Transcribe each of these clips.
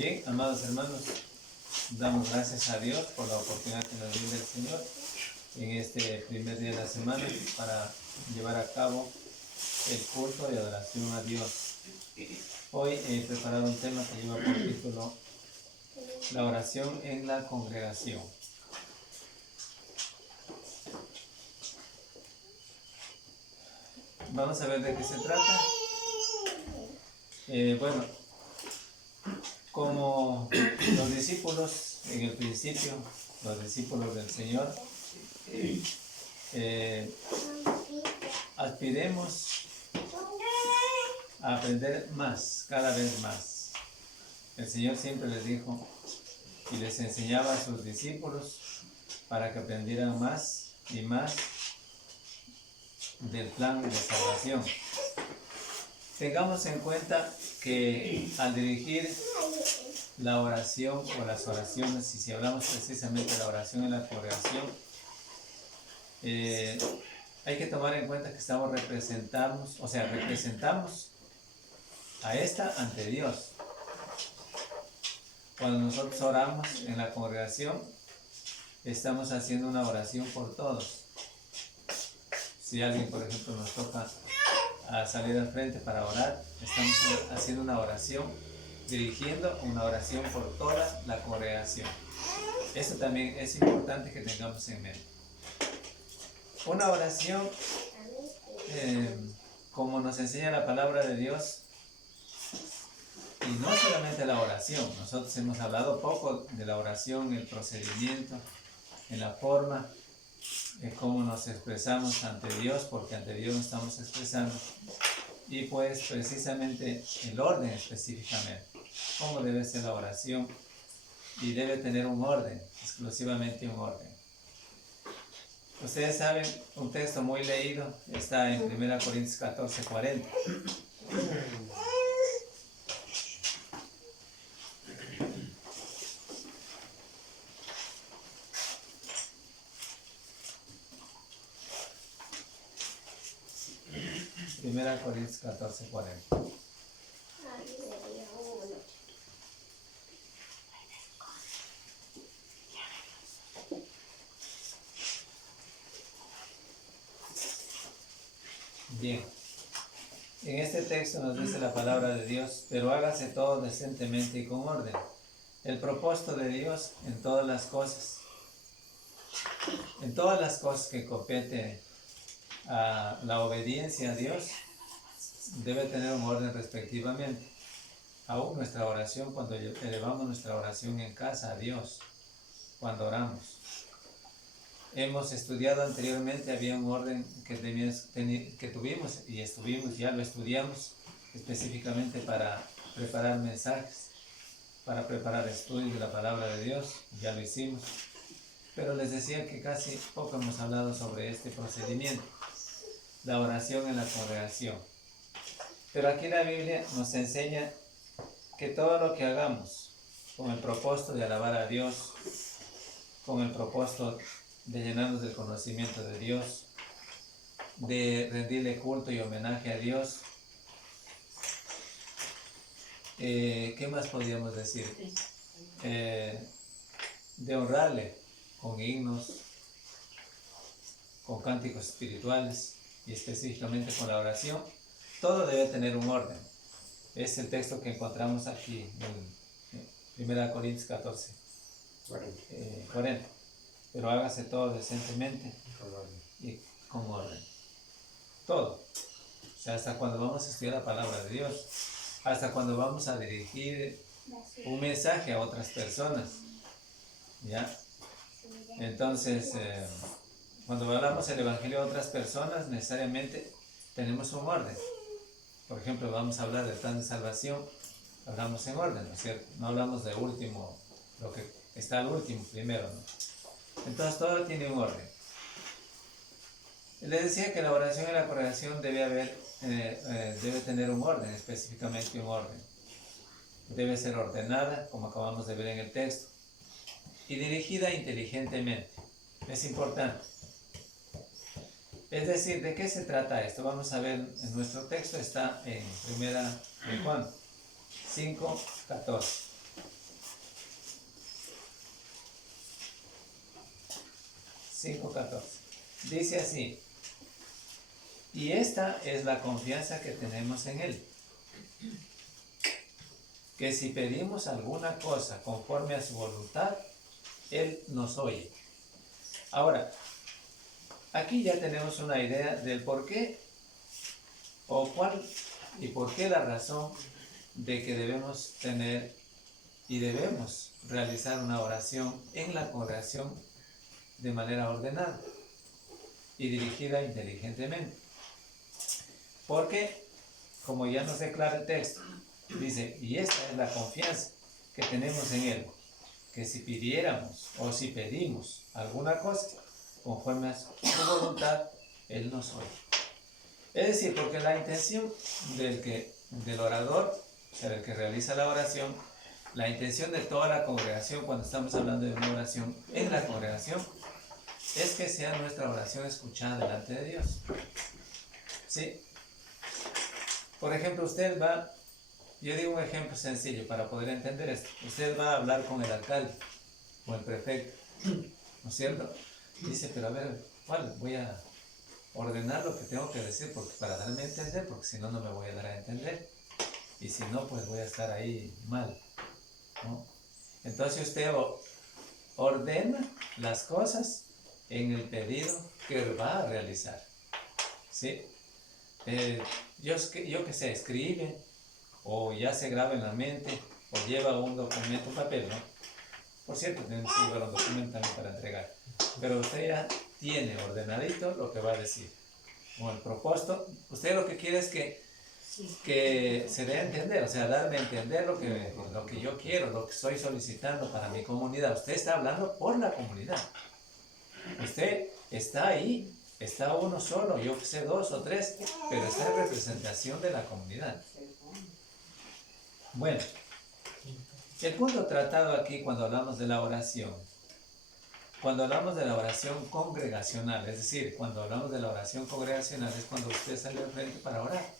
Bien, amados hermanos, damos gracias a Dios por la oportunidad que nos brinda el Señor en este primer día de la semana para llevar a cabo el culto de adoración a Dios. Hoy he preparado un tema que lleva por título La oración en la congregación. Vamos a ver de qué se trata. Bueno, como los discípulos en el principio, los discípulos del Señor, aspiremos a aprender más, cada vez más. El Señor siempre les dijo y les enseñaba a sus discípulos para que aprendieran más y más del plan de salvación. Tengamos en cuenta que al dirigir la oración o las oraciones, y si hablamos precisamente de la oración en la congregación, hay que tomar en cuenta que representamos a esta ante Dios. Cuando nosotros oramos en la congregación, estamos haciendo una oración por todos. Si alguien, por ejemplo, nos toca a salir al frente para orar, estamos haciendo una oración, dirigiendo una oración por toda la congregación. Esto también es importante que tengamos en mente. Una oración, como nos enseña la palabra de Dios, y no solamente la oración, nosotros hemos hablado poco de la oración, el procedimiento, en la forma, cómo nos expresamos ante Dios, porque ante Dios nos estamos expresando, y pues precisamente el orden específicamente, cómo debe ser la oración, y debe tener un orden, exclusivamente un orden. Ustedes saben, un texto muy leído está en 1 Corintios 14, 40. Primera Corintios 14, 40. Bien, en este texto nos dice la palabra de Dios, pero hágase todo decentemente y con orden. El propósito de Dios en todas las cosas que compete a la obediencia a Dios, debe tener un orden respectivamente. Aún nuestra oración, cuando elevamos nuestra oración en casa a Dios, cuando oramos. Hemos estudiado anteriormente, había un orden que tuvimos y ya lo estudiamos específicamente para preparar mensajes, para preparar estudios de la palabra de Dios, ya lo hicimos. Pero les decía que casi poco hemos hablado sobre este procedimiento, la oración en la congregación. Pero aquí la Biblia nos enseña que todo lo que hagamos con el propósito de alabar a Dios, con el propósito de llenarnos del conocimiento de Dios, de rendirle culto y homenaje a Dios. ¿Qué más podríamos decir? De honrarle con himnos, con cánticos espirituales y específicamente con la oración. Todo debe tener un orden. Es el texto que encontramos aquí en 1 Corintios 14, 40. Pero hágase todo decentemente y con orden. Todo. O sea, hasta cuando vamos a estudiar la palabra de Dios, hasta cuando vamos a dirigir un mensaje a otras personas. ¿Ya? Entonces, cuando hablamos el evangelio a otras personas, necesariamente tenemos un orden. Por ejemplo, vamos a hablar del plan de salvación, hablamos en orden, ¿no es cierto? No hablamos de último, lo que está al último, primero, ¿no? Entonces todo tiene un orden. Les decía que la oración en la congregación debe tener un orden, específicamente un orden. Debe ser ordenada, como acabamos de ver en el texto, y dirigida inteligentemente. Es importante. Es decir, ¿de qué se trata esto? Vamos a ver, en nuestro texto está en 1 de Juan 5, 14. 5:14. Dice así: y esta es la confianza que tenemos en Él, que si pedimos alguna cosa conforme a su voluntad, Él nos oye. Ahora, aquí ya tenemos una idea del por qué o cuál y por qué la razón de que debemos tener y debemos realizar una oración en la congregación de manera ordenada y dirigida inteligentemente. Porque, como ya nos declara el texto, dice, y esta es la confianza que tenemos en Él, que si pidiéramos o si pedimos alguna cosa conforme a su voluntad, Él nos oye. Es decir, porque la intención del orador, o sea, del que realiza la oración, la intención de toda la congregación, cuando estamos hablando de una oración en la congregación, es que sea nuestra oración escuchada delante de Dios. ¿Sí? Por ejemplo, usted va, yo digo un ejemplo sencillo para poder entender esto. Usted va a hablar con el alcalde o el prefecto, ¿no es cierto? Dice, pero a ver, ¿cuál? Voy a ordenar lo que tengo que decir porque, para darme a entender, porque si no, no me voy a dar a entender. Y si no, pues voy a estar ahí mal, ¿no? Entonces usted ordena las cosas en el pedido que va a realizar, ¿sí? Yo que sé, escribe o ya se graba en la mente o lleva un documento, un papel, ¿no? Por cierto, tenemos que llevar un documento también para entregar. Pero usted ya tiene ordenadito lo que va a decir. O el propósito, usted lo que quiere es que se dé a entender, o sea, darme a entender lo que yo quiero, lo que estoy solicitando para mi comunidad. Usted está hablando por la comunidad. Usted está ahí, está uno solo, yo que sé, 2 o 3, pero está en representación de la comunidad. Bueno, el punto tratado aquí cuando hablamos de la oración, cuando hablamos de la oración congregacional, es decir, cuando hablamos de la oración congregacional es cuando usted sale al frente para orar.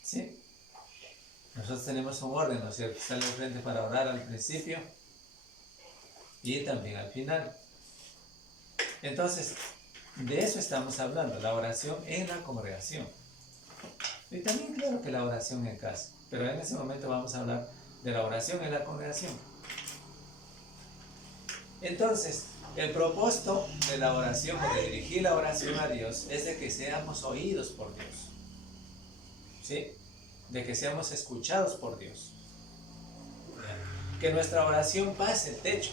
¿Sí? Nosotros tenemos un orden, ¿no es cierto? Sale al frente para orar al principio y también al final. Entonces, de eso estamos hablando, la oración en la congregación. Y también claro que la oración en casa, pero en ese momento vamos a hablar de la oración en la congregación. Entonces, el propósito de la oración o de dirigir la oración a Dios es de que seamos oídos por Dios, ¿sí? De que seamos escuchados por Dios. Que nuestra oración pase el techo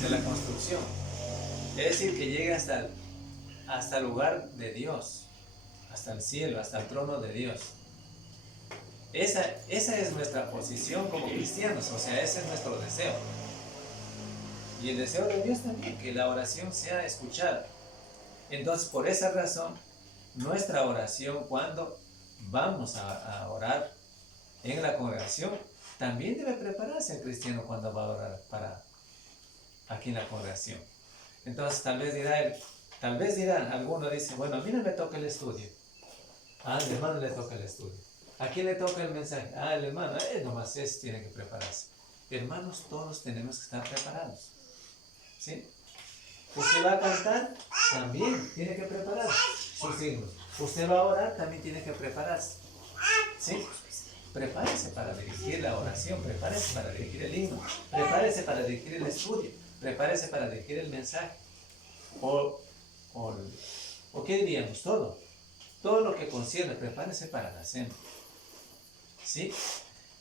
de la construcción. Es decir, que llegue hasta el lugar de Dios, hasta el cielo, hasta el trono de Dios. Esa es nuestra posición como cristianos, o sea, ese es nuestro deseo. Y el deseo de Dios también, que la oración sea escuchada. Entonces, por esa razón, nuestra oración cuando vamos a orar en la congregación, también debe prepararse el cristiano cuando va a orar aquí en la congregación. Entonces, tal vez dirán, alguno dice, bueno, a mí no me toca el estudio. Al hermano le toca el estudio. ¿A quién le toca el mensaje? El hermano, nomás tiene que prepararse. Hermanos, todos tenemos que estar preparados. ¿Sí? Usted va a cantar, también tiene que preparar sus signos. Usted va a orar, también tiene que prepararse. ¿Sí? Prepárese para dirigir la oración, prepárese para dirigir el himno, prepárese para dirigir el estudio, prepárese para dirigir el mensaje. O ¿qué diríamos? Todo lo que concierne, prepárese para la cena. ¿Sí?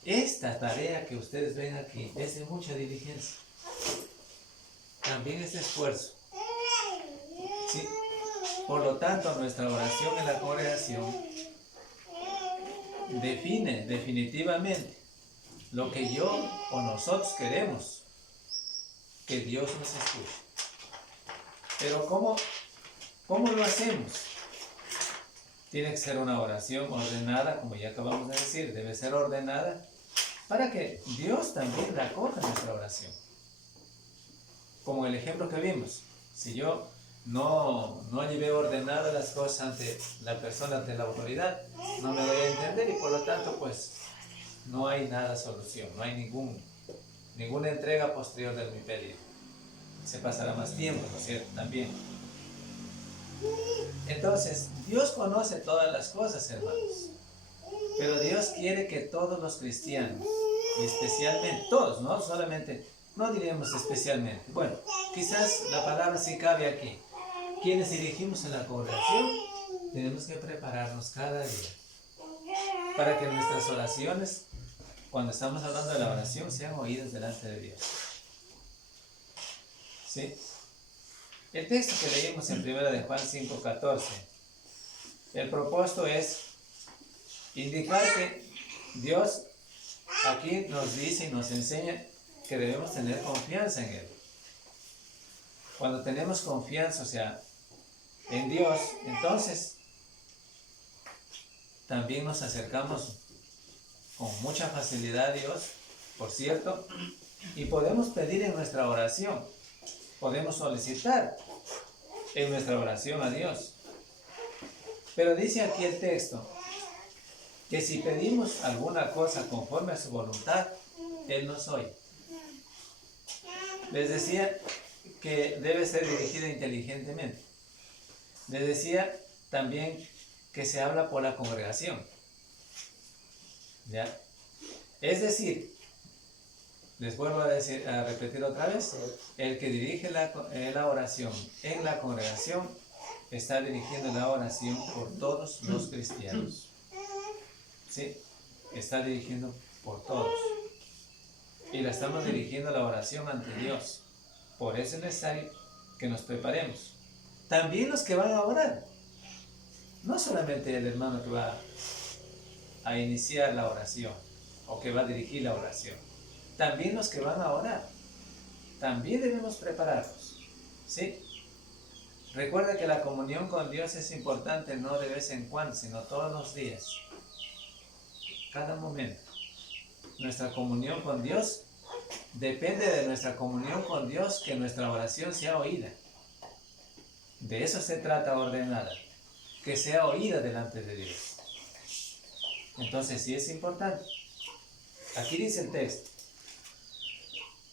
Esta tarea que ustedes ven aquí es de mucha diligencia. También es de esfuerzo. ¿Sí? Por lo tanto, nuestra oración en la congregación define definitivamente lo que yo o nosotros queremos que Dios nos escuche. Pero ¿cómo lo hacemos? Tiene que ser una oración ordenada, como ya acabamos de decir, debe ser ordenada para que Dios también la acoja nuestra oración. Como el ejemplo que vimos, si yo no llevé ordenadas las cosas ante la persona, ante la autoridad, no me voy a entender y por lo tanto pues no hay nada solución, no hay ninguna entrega posterior de mi pedido. se pasará más tiempo, ¿no es cierto? También. Entonces, Dios conoce todas las cosas, hermanos. Pero Dios quiere que todos los cristianos, y especialmente todos, no solamente, no diríamos especialmente, bueno, quizás la palabra sí cabe aquí. Quienes dirigimos en la congregación, tenemos que prepararnos cada día para que nuestras oraciones, cuando estamos hablando de la oración, sean oídas delante de Dios. ¿Sí? El texto que leímos en 1 de Juan 5:14, el propósito es indicar que Dios aquí nos dice y nos enseña que debemos tener confianza en Él. Cuando tenemos confianza, o sea, en Dios, entonces también nos acercamos con mucha facilidad a Dios, por cierto, y podemos pedir en nuestra oración, podemos solicitar en nuestra oración a Dios. Pero dice aquí el texto que si pedimos alguna cosa conforme a su voluntad, Él nos oye. Les decía que debe ser dirigida inteligentemente. Les decía también que se habla por la congregación. ¿Ya? Es decir, les vuelvo a repetir otra vez, el que dirige la oración en la congregación está dirigiendo la oración por todos los cristianos. ¿Sí? Está dirigiendo por todos. Y la estamos dirigiendo la oración ante Dios. Por eso es necesario que nos preparemos. También los que van a orar. No solamente el hermano que va a iniciar la oración o que va a dirigir la oración. También los que van a orar. También debemos prepararnos. ¿Sí? Recuerda que la comunión con Dios es importante no de vez en cuando, sino todos los días. Cada momento. Nuestra comunión con Dios depende de nuestra comunión con Dios, que nuestra oración sea oída. De eso se trata ordenada, que sea oída delante de Dios. Entonces sí es importante. Aquí dice el texto.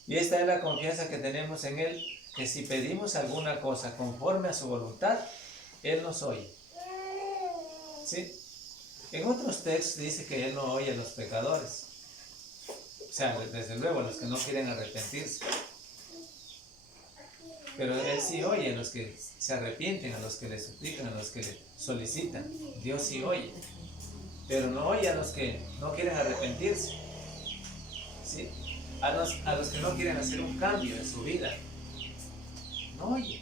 Y esta es la confianza que tenemos en Él, que si pedimos alguna cosa conforme a su voluntad, Él nos oye. ¿Sí? En otros textos dice que Él no oye a los pecadores. O sea, desde luego a los que no quieren arrepentirse. Pero Él sí oye a los que se arrepienten, a los que le suplican, a los que le solicitan. Dios sí oye. Pero no oye a los que no quieren arrepentirse. ¿Sí? A los que no quieren hacer un cambio en su vida. No oye.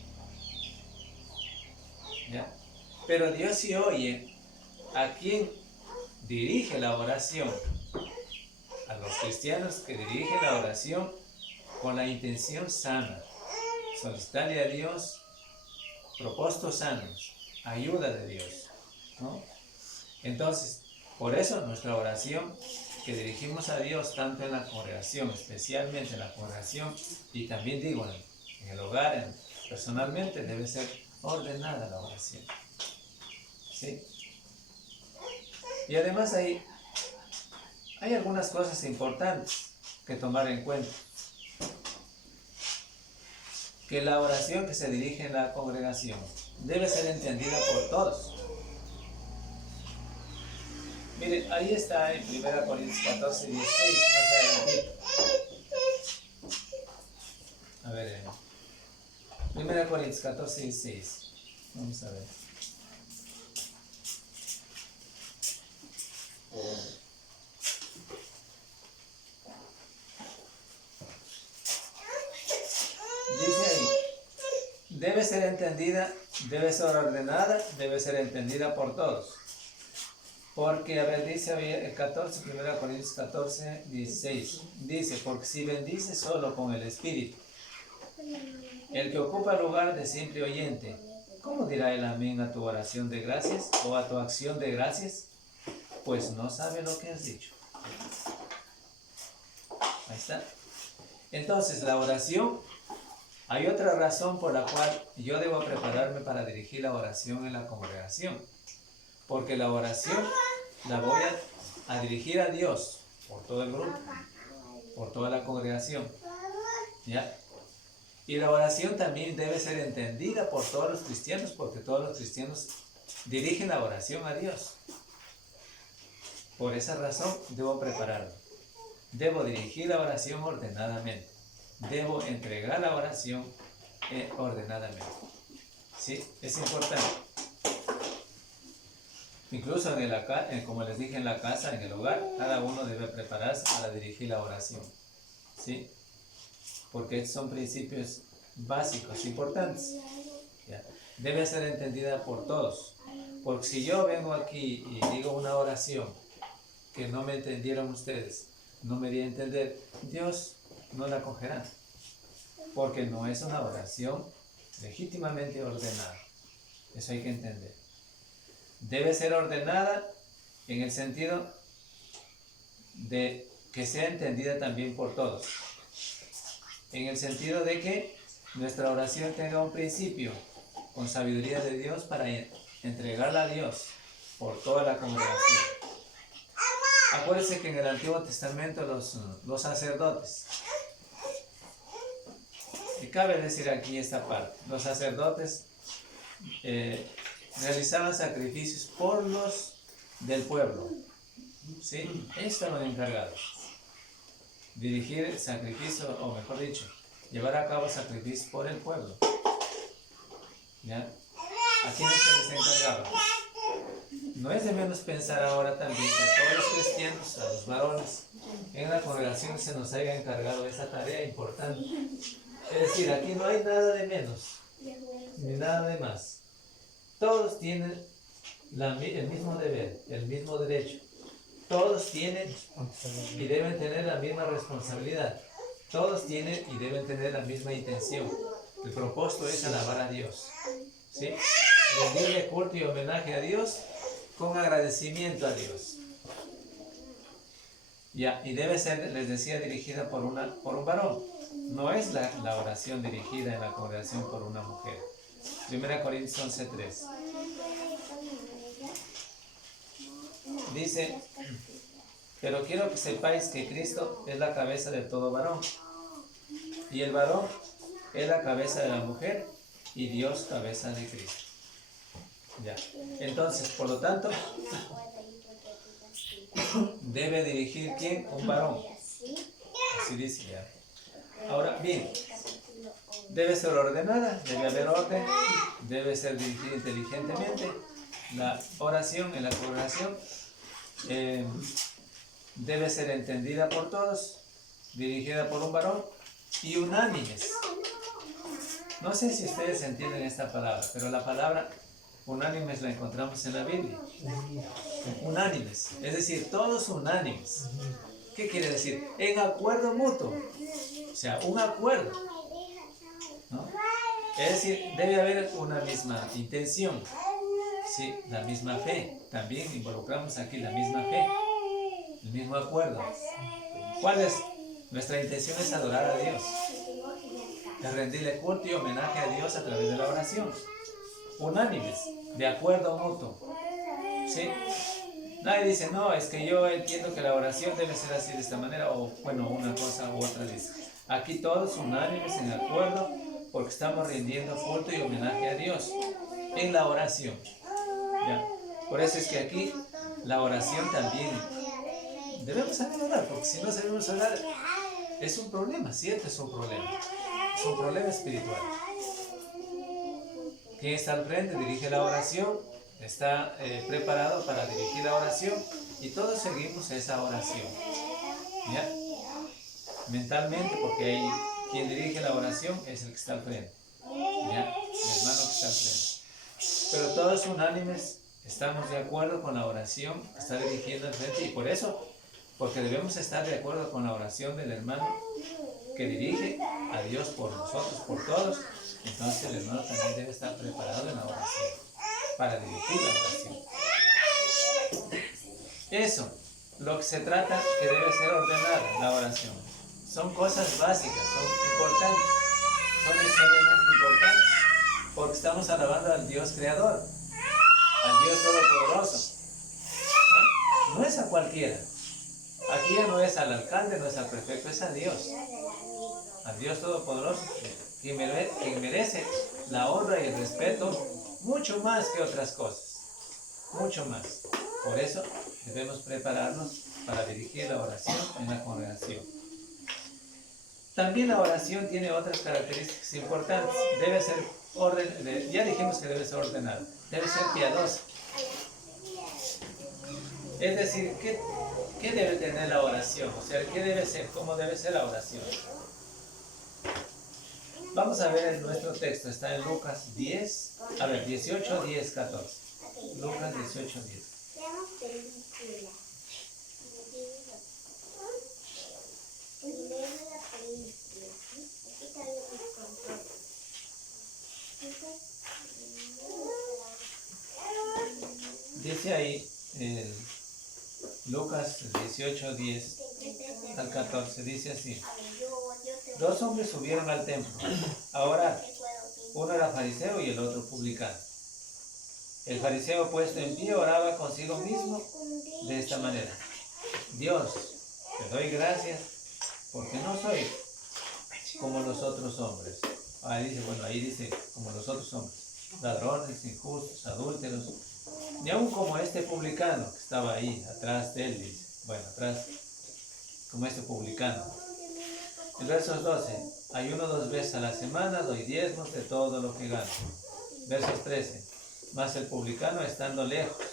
¿Ya? Pero Dios sí oye a quien dirige la oración. A los cristianos que dirigen la oración con la intención sana. Solicitarle a Dios propósitos sanos, ayuda de Dios, ¿no? Entonces, por eso nuestra oración que dirigimos a Dios tanto en la congregación, especialmente en la congregación, y también digo en el hogar, personalmente, debe ser ordenada la oración. ¿Sí? Y además hay algunas cosas importantes que tomar en cuenta. Que la oración que se dirige en la congregación debe ser entendida por todos. Miren, ahí está en 1 Corintios 14, 16, más adelante. A ver, 1 Corintios 14, 16. Vamos a ver. Dice ahí, debe ser entendida, debe ser ordenada, debe ser entendida por todos. Porque, a ver, dice el 14, 1 Corintios 14, 16. Dice, porque si bendice solo con el Espíritu, el que ocupa el lugar de simple oyente, ¿cómo dirá el amén a tu oración de gracias o a tu acción de gracias? Pues no sabe lo que has dicho. Ahí está. Entonces, la oración, hay otra razón por la cual yo debo prepararme para dirigir la oración en la congregación. Porque la oración la voy a dirigir a Dios por todo el grupo, por toda la congregación. ¿Ya? Y la oración también debe ser entendida por todos los cristianos, porque todos los cristianos dirigen la oración a Dios. Por esa razón debo prepararlo. Debo dirigir la oración ordenadamente. Debo entregar la oración ordenadamente. ¿Sí? Es importante. Incluso como les dije, en la casa, en el hogar, cada uno debe prepararse para dirigir la oración. ¿Sí? Porque estos son principios básicos, importantes. ¿Ya? Debe ser entendida por todos. Porque si yo vengo aquí y digo una oración que no me entendieron ustedes, no me di a entender, Dios no la acogerá. Porque no es una oración legítimamente ordenada. Eso hay que entender. Debe ser ordenada en el sentido de que sea entendida también por todos. En el sentido de que nuestra oración tenga un principio con sabiduría de Dios para entregarla a Dios por toda la congregación. Acuérdense que en el Antiguo Testamento los sacerdotes, y cabe decir aquí esta parte, los sacerdotes realizaban sacrificios por los del pueblo. ¿Sí? Estaban encargados. Dirigir el sacrificio, o mejor dicho, llevar a cabo sacrificios por el pueblo. ¿Ya? ¿A quiénes se les encargaba? No es de menos pensar ahora también que a todos los cristianos, a los varones, en la congregación se nos haya encargado esa tarea importante. Es decir, aquí no hay nada de menos, ni nada de más. Todos tienen el mismo deber, el mismo derecho. Todos tienen y deben tener la misma responsabilidad. Todos tienen y deben tener la misma intención. El propósito es alabar a Dios. ¿Sí? Rendirle culto y homenaje a Dios con agradecimiento a Dios. Ya, y debe ser, les decía, dirigida por un varón. No es la oración dirigida en la congregación por una mujer. 1 Corintios 11:3. Dice, pero quiero que sepáis que Cristo es la cabeza de todo varón. Y el varón es la cabeza de la mujer y Dios cabeza de Cristo. Ya. Entonces, por lo tanto, debe dirigir ¿quién? Un varón. Así dice ya. Ahora, bien, debe ser ordenada, debe haber orden, debe ser dirigida inteligentemente. La oración en la congregación debe ser entendida por todos, dirigida por un varón y unánimes. No sé si ustedes entienden esta palabra, pero la palabra unánimes la encontramos en la Biblia. Unánimes, es decir, todos unánimes. ¿Qué quiere decir? En acuerdo mutuo. O sea, un acuerdo, ¿no? Es decir, debe haber una misma intención. Sí, la misma fe. También involucramos aquí la misma fe. El mismo acuerdo. ¿Cuál es? Nuestra intención es adorar a Dios. Es rendirle culto y homenaje a Dios a través de la oración. Unánimes, de acuerdo mutuo. ¿Sí? Nadie dice, no, es que yo entiendo que la oración debe ser así de esta manera, o bueno, una cosa u otra dice. Aquí todos unánimes en acuerdo, porque estamos rindiendo culto y homenaje a Dios en la oración. ¿Ya? Por eso es que aquí la oración también debemos saber orar, porque si no sabemos orar es un problema, ¿cierto? Es un problema espiritual. ¿Quién está al frente? Dirige la oración, está preparado para dirigir la oración y todos seguimos esa oración. ¿Ya? Mentalmente, porque hay quien dirige la oración es el que está al frente. ¿Ya? El hermano que está al frente. Pero todos unánimes estamos de acuerdo con la oración que está dirigiendo al frente y por eso, porque debemos estar de acuerdo con la oración del hermano que dirige a Dios por nosotros, por todos. Entonces el hermano también debe estar preparado en la oración para dirigir la oración. Eso, lo que se trata que debe ser ordenada la oración. Son cosas básicas, son importantes, son necesariamente importantes, porque estamos alabando al Dios creador, al Dios todopoderoso. No es a cualquiera. Aquí ya no es al alcalde, no es al prefecto, es a Dios todopoderoso, que quien merece la honra y el respeto mucho más que otras cosas, mucho más. Por eso debemos prepararnos para dirigir la oración en la congregación. También la oración tiene otras características importantes. Debe ser ya dijimos que debe ser ordenada, debe ser piadosa. Es decir, ¿qué debe tener la oración? O sea, ¿qué debe ser? ¿Cómo debe ser la oración? Vamos a ver en nuestro texto, está en Lucas 18, 10, 14. Lucas 18, 10. Dice ahí, Lucas 18, 10 al 14, dice así: dos hombres subieron al templo a orar. Uno era fariseo y el otro publicano. El fariseo, puesto en pie, oraba consigo mismo de esta manera: Dios, te doy gracias porque no soy como los otros hombres. Ahí dice como los otros hombres, ladrones, injustos, adúlteros, ni aun como este publicano que estaba ahí atrás de él, dice. Atrás, como este publicano. El versos 12: ayuno 2 veces a la semana, doy diezmos de todo lo que gano. Versos 13: mas el publicano, estando lejos,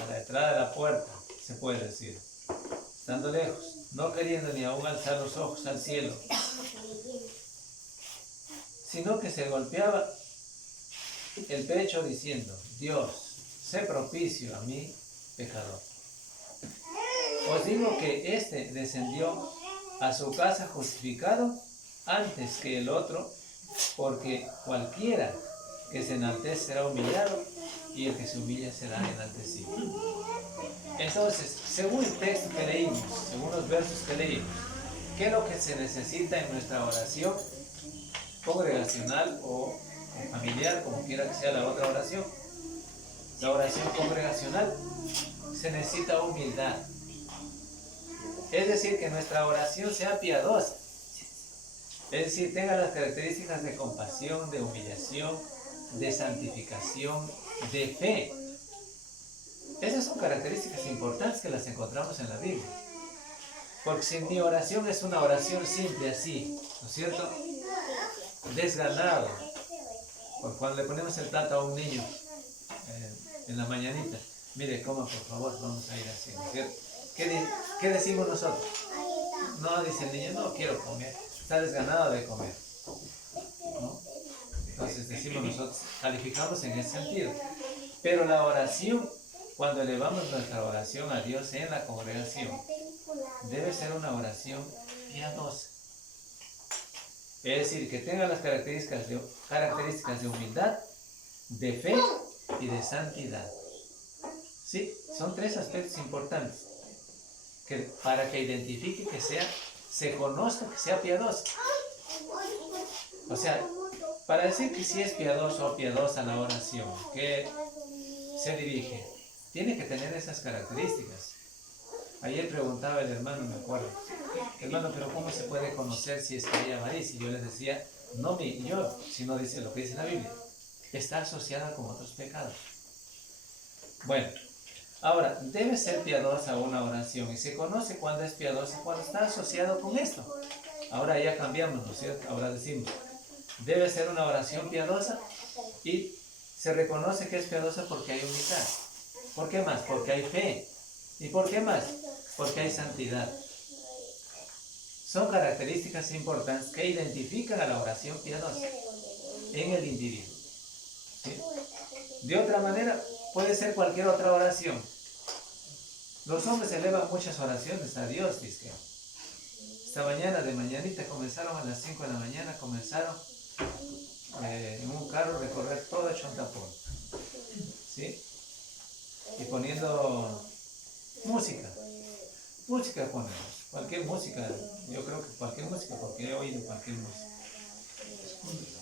a la entrada de la puerta, se puede decir, estando lejos, no queriendo ni aún alzar los ojos al cielo, sino que se golpeaba el pecho diciendo: Dios, sé propicio a mí, pecador. Os digo que éste descendió a su casa justificado antes que el otro, porque cualquiera que se enaltece será humillado, y el que se humilla será enaltecido. Entonces, según el texto que leímos, según los versos que leímos, ¿qué es lo que se necesita en nuestra oración congregacional o familiar, como quiera que sea la otra oración? La oración congregacional se necesita humildad. Es decir, que nuestra oración sea piadosa. Es decir, tenga las características de compasión, de humillación, de santificación, de fe. Esas son características importantes que las encontramos en la Biblia. Porque si mi oración es una oración simple así, ¿no es cierto? Desganado. Por cuando le ponemos el plato a un niño en la mañanita, mire, coma por favor, vamos a ir así, ¿no es cierto? ¿Qué decimos nosotros? No, dice el niño, no quiero comer, está desganado de comer, ¿no? Entonces decimos nosotros, calificamos en ese sentido. Pero la oración, cuando elevamos nuestra oración a Dios en la congregación, debe ser una oración piadosa. Es decir, que tenga las características de humildad, de fe y de santidad. Sí, son 3 aspectos importantes para que identifique se conozca que sea piadosa. O sea, para decir que sí es piadoso o piadosa la oración que se dirige, tiene que tener esas características. Ayer preguntaba el hermano, me acuerdo, hermano, pero ¿cómo se puede conocer si es que hay avaricia? Y yo les decía, no yo, sino dice lo que dice la Biblia, está asociada con otros pecados. Bueno, ahora, debe ser piadosa una oración, y se conoce cuando es piadosa, cuando está asociado con esto. Ahora ya cambiamos, ¿no es cierto? Ahora decimos, debe ser una oración piadosa, y se reconoce que es piadosa porque hay humildad. ¿Por qué más? Porque hay fe. ¿Y por qué más? Porque hay santidad. Son características importantes que identifican a la oración piadosa en el individuo. ¿Sí? De otra manera, puede ser cualquier otra oración. Los hombres elevan muchas oraciones a Dios, dice. Esta mañana, de mañanita, comenzaron a las 5 de la mañana, comenzaron en un carro recorrer toda Chontapón. ¿Sí? Y poniendo música ponemos, cualquier música, yo creo que cualquier música, porque he oído cualquier música.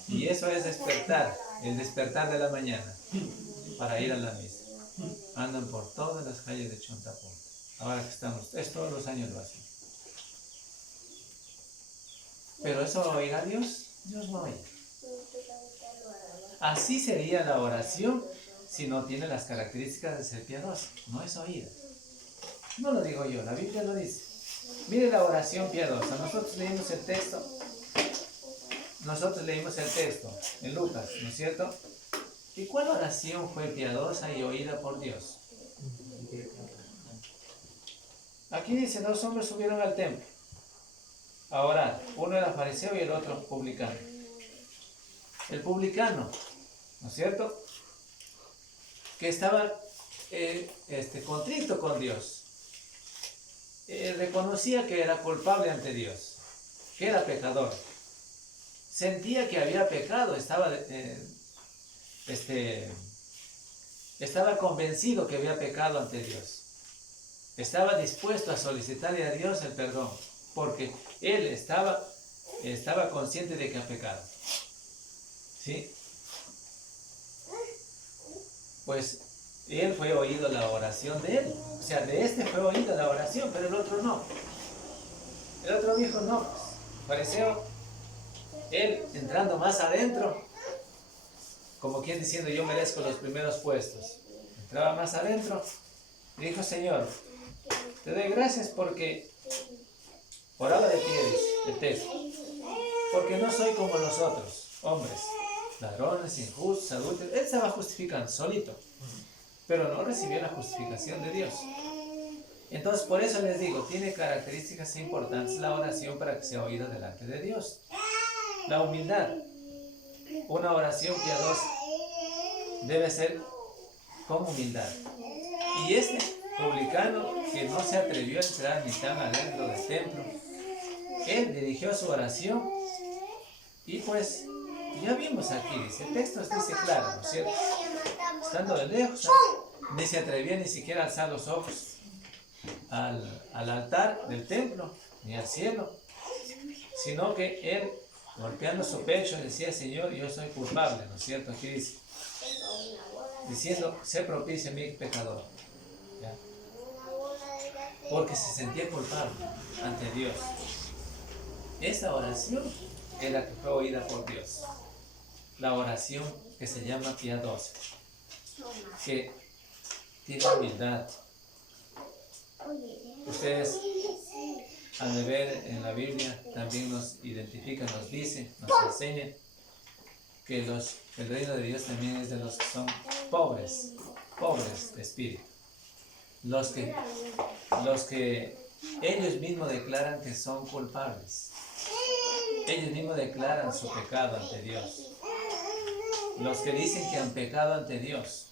Y eso es despertar, el despertar de la mañana, para ir a la misa. Andan por todas las calles de Chontapón. Ahora que estamos, todos los años lo hacen. Pero eso lo oirá Dios. Dios no oye. Así sería la oración si no tiene las características de ser piadosa. No es oída. No lo digo yo, la Biblia lo dice. Mire la oración piadosa. Nosotros leímos el texto. En Lucas, ¿no es cierto? ¿Y cuál oración fue piadosa y oída por Dios? Aquí dice, 2 hombres subieron al templo a orar. Uno era fariseo y el otro publicano. El publicano, ¿no es cierto?, que estaba contrito con Dios. Reconocía que era culpable ante Dios, que era pecador. Sentía que había pecado, estaba convencido que había pecado ante Dios. Estaba dispuesto a solicitarle a Dios el perdón, porque él estaba consciente de que ha pecado. ¿Sí? Pues él fue oído la oración de él. O sea, de este fue oída la oración, pero el otro no. El otro dijo no, pues, fariseo, él entrando más adentro, como quien diciendo yo merezco los primeros puestos. Entraba más adentro y dijo, Señor, te doy gracias porque, oraba de pies, el texto, porque no soy como los otros hombres, ladrones, injustos, adúlteros. Él estaba justificando solito, pero no recibió la justificación de Dios. Entonces, por eso les digo, tiene características importantes la oración para que sea oída delante de Dios. La humildad. Una oración piadosa debe ser con humildad. Y este publicano, que no se atrevió a entrar ni tan adentro del templo, él dirigió su oración y pues ya vimos aquí, dice, el texto dice claro, ¿no es cierto? Estando de lejos, ni se atrevía ni siquiera a alzar los ojos al altar del templo, ni al cielo, sino que él, golpeando su pecho, decía, Señor, yo soy culpable, ¿no es cierto? Aquí dice, diciendo, sé propicio a mi pecador, ¿ya? Porque se sentía culpable ante Dios. Esa oración es la que fue oída por Dios. La oración que se llama piadosa, que tiene humildad. Ustedes, al ver en la Biblia, también nos identifica, nos dice, nos enseña que el reino de Dios también es de los que son pobres de espíritu. Los que ellos mismos declaran que son culpables. Ellos mismos declaran su pecado ante Dios. Los que dicen que han pecado ante Dios,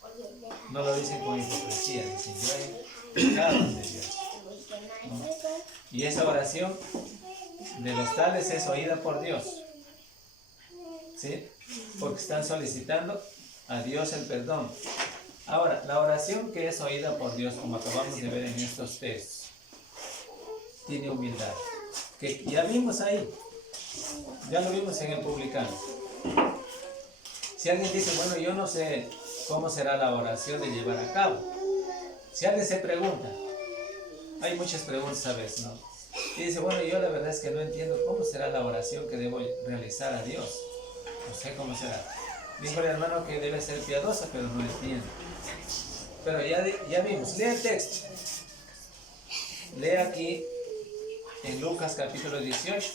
no lo dicen con hipocresía, dicen yo he pecado ante Dios. ¿No? Y esa oración de los tales es oída por Dios. ¿Sí? Porque están solicitando a Dios el perdón. Ahora, la oración que es oída por Dios, como acabamos de ver en estos textos, tiene humildad. Que ya vimos ahí, ya lo vimos en el publicano. Si alguien dice, bueno, yo no sé cómo será la oración de llevar a cabo. Si alguien se pregunta, hay muchas preguntas a veces, ¿no? Y dice, bueno, yo la verdad es que no entiendo cómo será la oración que debo realizar a Dios. No sé cómo será. Dijo el hermano que debe ser piadosa, pero no entiende. Pero ya vimos, lee el texto. Lee aquí en Lucas capítulo 18,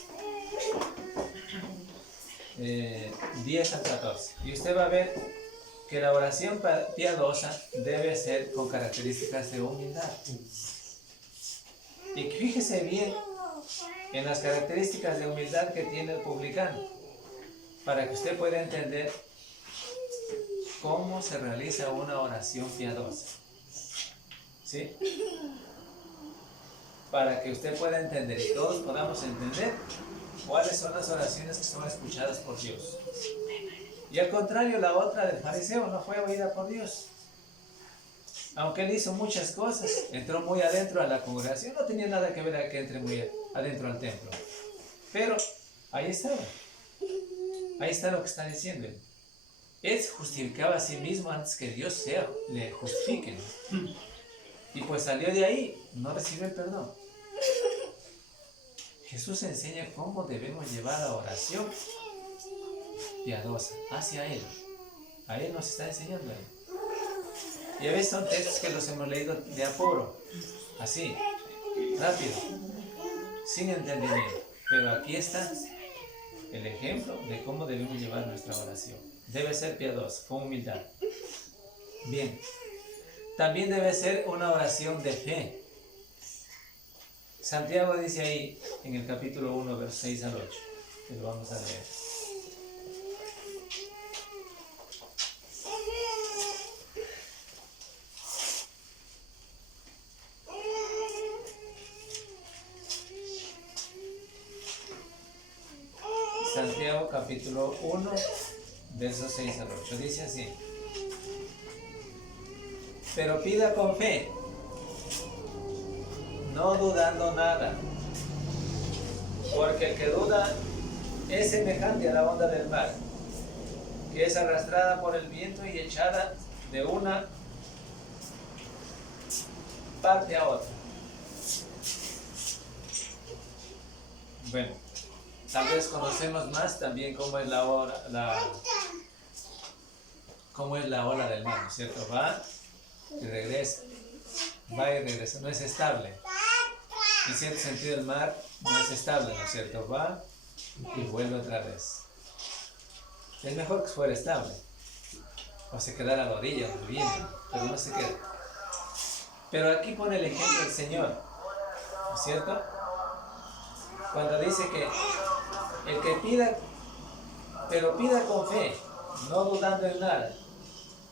10 al 14. Y usted va a ver que la oración piadosa debe ser con características de humildad. Y fíjese bien en las características de humildad que tiene el publicano, para que usted pueda entender cómo se realiza una oración piadosa. ¿Sí? Para que usted pueda entender y todos podamos entender cuáles son las oraciones que son escuchadas por Dios. Y al contrario, la otra del fariseo no fue oída por Dios. Aunque él hizo muchas cosas, entró muy adentro a la congregación, no tenía nada que ver a que entre muy adentro al templo. Pero ahí estaba. Ahí está lo que está diciendo él. Él se justificaba a sí mismo antes que Dios le justifique, ¿no? Y pues salió de ahí, no recibió el perdón. Jesús enseña cómo debemos llevar la oración piadosa hacia Él. A Él nos está enseñando Él. Y a veces son textos que los hemos leído de apuro, así, rápido, sin entendimiento. Pero aquí está el ejemplo de cómo debemos llevar nuestra oración. Debe ser piadosa, con humildad. Bien. También debe ser una oración de fe. Santiago dice ahí en el capítulo 1, versos 6 al 8, que lo vamos a leer. Santiago capítulo 1, versos 6 al 8, dice así: pero pida con fe, no dudando nada, porque el que duda es semejante a la onda del mar, que es arrastrada por el viento y echada de una parte a otra. Bueno, tal vez conocemos más también cómo es la ola del mar, ¿no es cierto? Va y regresa, va y regresa, no es estable. En cierto sentido el mar no es estable, ¿no es cierto? Va y vuelve otra vez. Es mejor que fuera estable, o se quedara a la orilla del viento, pero no se queda. Pero aquí pone el ejemplo del Señor, ¿no es cierto? Cuando dice que el que pida, pero pida con fe, no dudando en nada,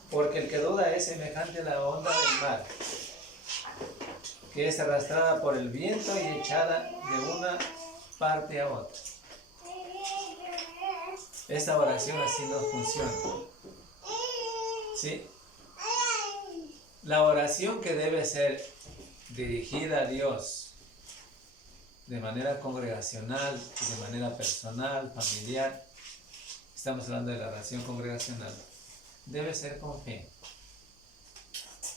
porque el que duda es semejante a la onda del mar, que es arrastrada por el viento y echada de una parte a otra. Esta oración así no funciona. ¿Sí? La oración que debe ser dirigida a Dios de manera congregacional, de manera personal, familiar, estamos hablando de la oración congregacional, debe ser con fe.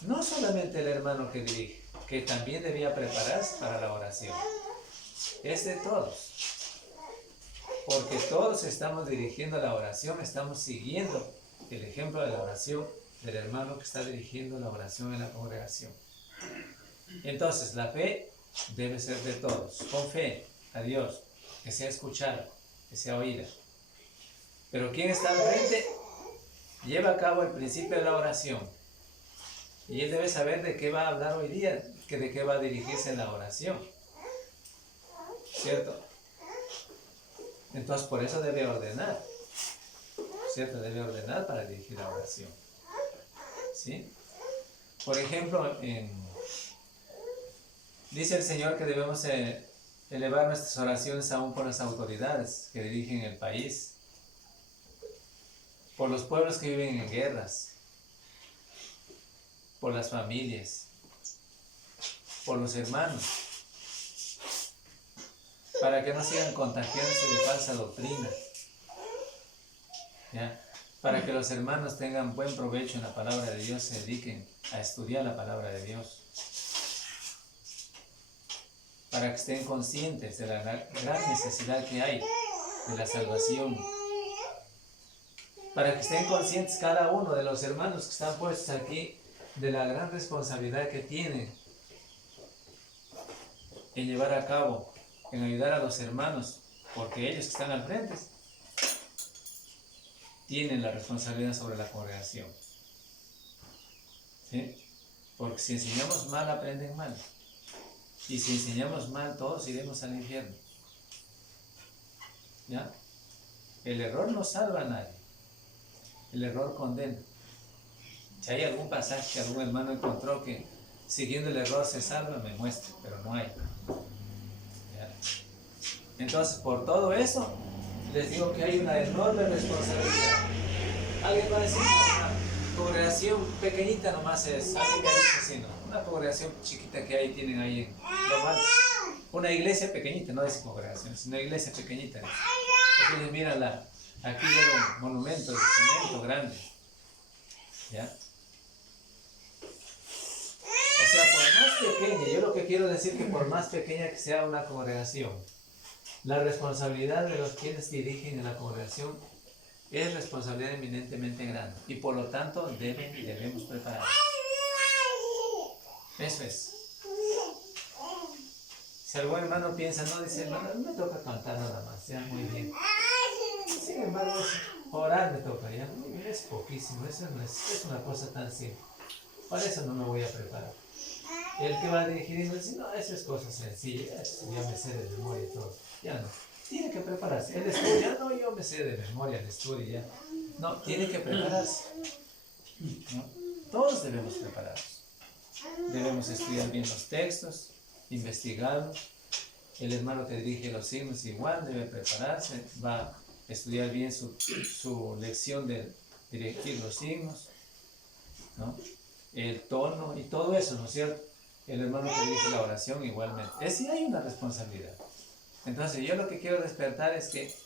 No solamente el hermano que dirige, que también debía prepararse para la oración, es de todos, porque todos estamos dirigiendo la oración, estamos siguiendo el ejemplo de la oración del hermano que está dirigiendo la oración en la congregación. Entonces, la fe debe ser de todos, con fe a Dios, que sea escuchada, que sea oída. Pero quien está al frente lleva a cabo el principio de la oración. Y él debe saber de qué va a hablar hoy día, de qué va a dirigirse en la oración. ¿Cierto? Entonces, por eso debe ordenar. ¿Cierto? Debe ordenar para dirigir la oración. ¿Sí? Por ejemplo, dice el Señor que debemos elevar nuestras oraciones aún por las autoridades que dirigen el país, por los pueblos que viven en guerras, por las familias, por los hermanos, para que no sigan contagiándose de falsa doctrina, ¿ya? Para que los hermanos tengan buen provecho en la palabra de Dios, se dediquen a estudiar la palabra de Dios, para que estén conscientes de la gran necesidad que hay de la salvación, para que estén conscientes cada uno de los hermanos que están puestos aquí de la gran responsabilidad que tienen en llevar a cabo, en ayudar a los hermanos, porque ellos que están al frente tienen la responsabilidad sobre la congregación. ¿Sí? Porque si enseñamos mal, aprenden mal. Y si enseñamos mal, todos iremos al infierno. ¿Ya? El error no salva a nadie. El error condena. Si hay algún pasaje que algún hermano encontró que siguiendo el error se salva, me muestre, pero no hay. ¿Ya? Entonces, por todo eso, les digo que hay una enorme responsabilidad. Alguien va a decir, una congregación pequeñita nomás es, alguien me ha dicho así, ¿no? Una congregación chiquita que hay, tienen ahí en Lomar. Una iglesia pequeñita, no es congregación, es una iglesia pequeñita. Porque ellos miran aquí hay un monumento de cemento grande. ¿Ya? O sea, por más pequeña, yo lo que quiero decir que por más pequeña que sea una congregación, La responsabilidad de los quienes dirigen en la congregación es responsabilidad eminentemente grande y por lo tanto debemos prepararnos. Eso es. Si algún hermano piensa, no, dice, no me toca cantar nada más, ya muy bien. Sin embargo, orar me toca, ya muy bien, es poquísimo, eso no es una cosa tan simple. Para eso no me voy a preparar. El que va a dirigir dice, no, eso es cosa sencilla, eso ya me sé de memoria y todo. Ya no. Tiene que prepararse. El estudio, no, yo me sé de memoria el estudio ya. No, tiene que prepararse. ¿No? Todos debemos prepararnos. Debemos estudiar bien los textos, investigarlos. El hermano que dirige los signos igual debe prepararse, va a estudiar bien su lección de dirigir los signos, ¿no? El tono y todo eso, ¿no es cierto? El hermano que dirige la oración igualmente. Es decir, hay una responsabilidad. Entonces yo lo que quiero despertar es que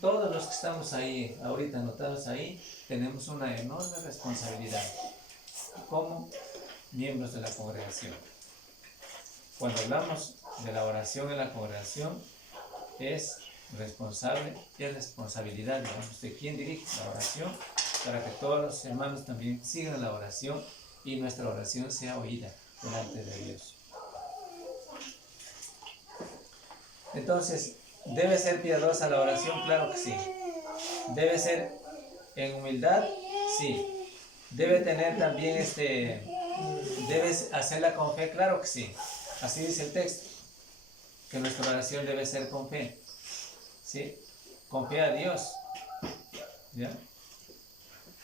todos los que estamos ahí, ahorita anotados ahí, tenemos una enorme responsabilidad como miembros de la congregación. Cuando hablamos de la oración en la congregación, es responsabilidad, digamos, de quien dirige la oración, para que todos los hermanos también sigan la oración y nuestra oración sea oída delante de Dios. Entonces, ¿debe ser piadosa la oración? Claro que sí. ¿Debe ser en humildad? Sí. ¿Debe tener también debes hacerla con fe? Claro que sí. Así dice el texto, que nuestra oración debe ser con fe. ¿Sí? Con fe a Dios. ¿Ya?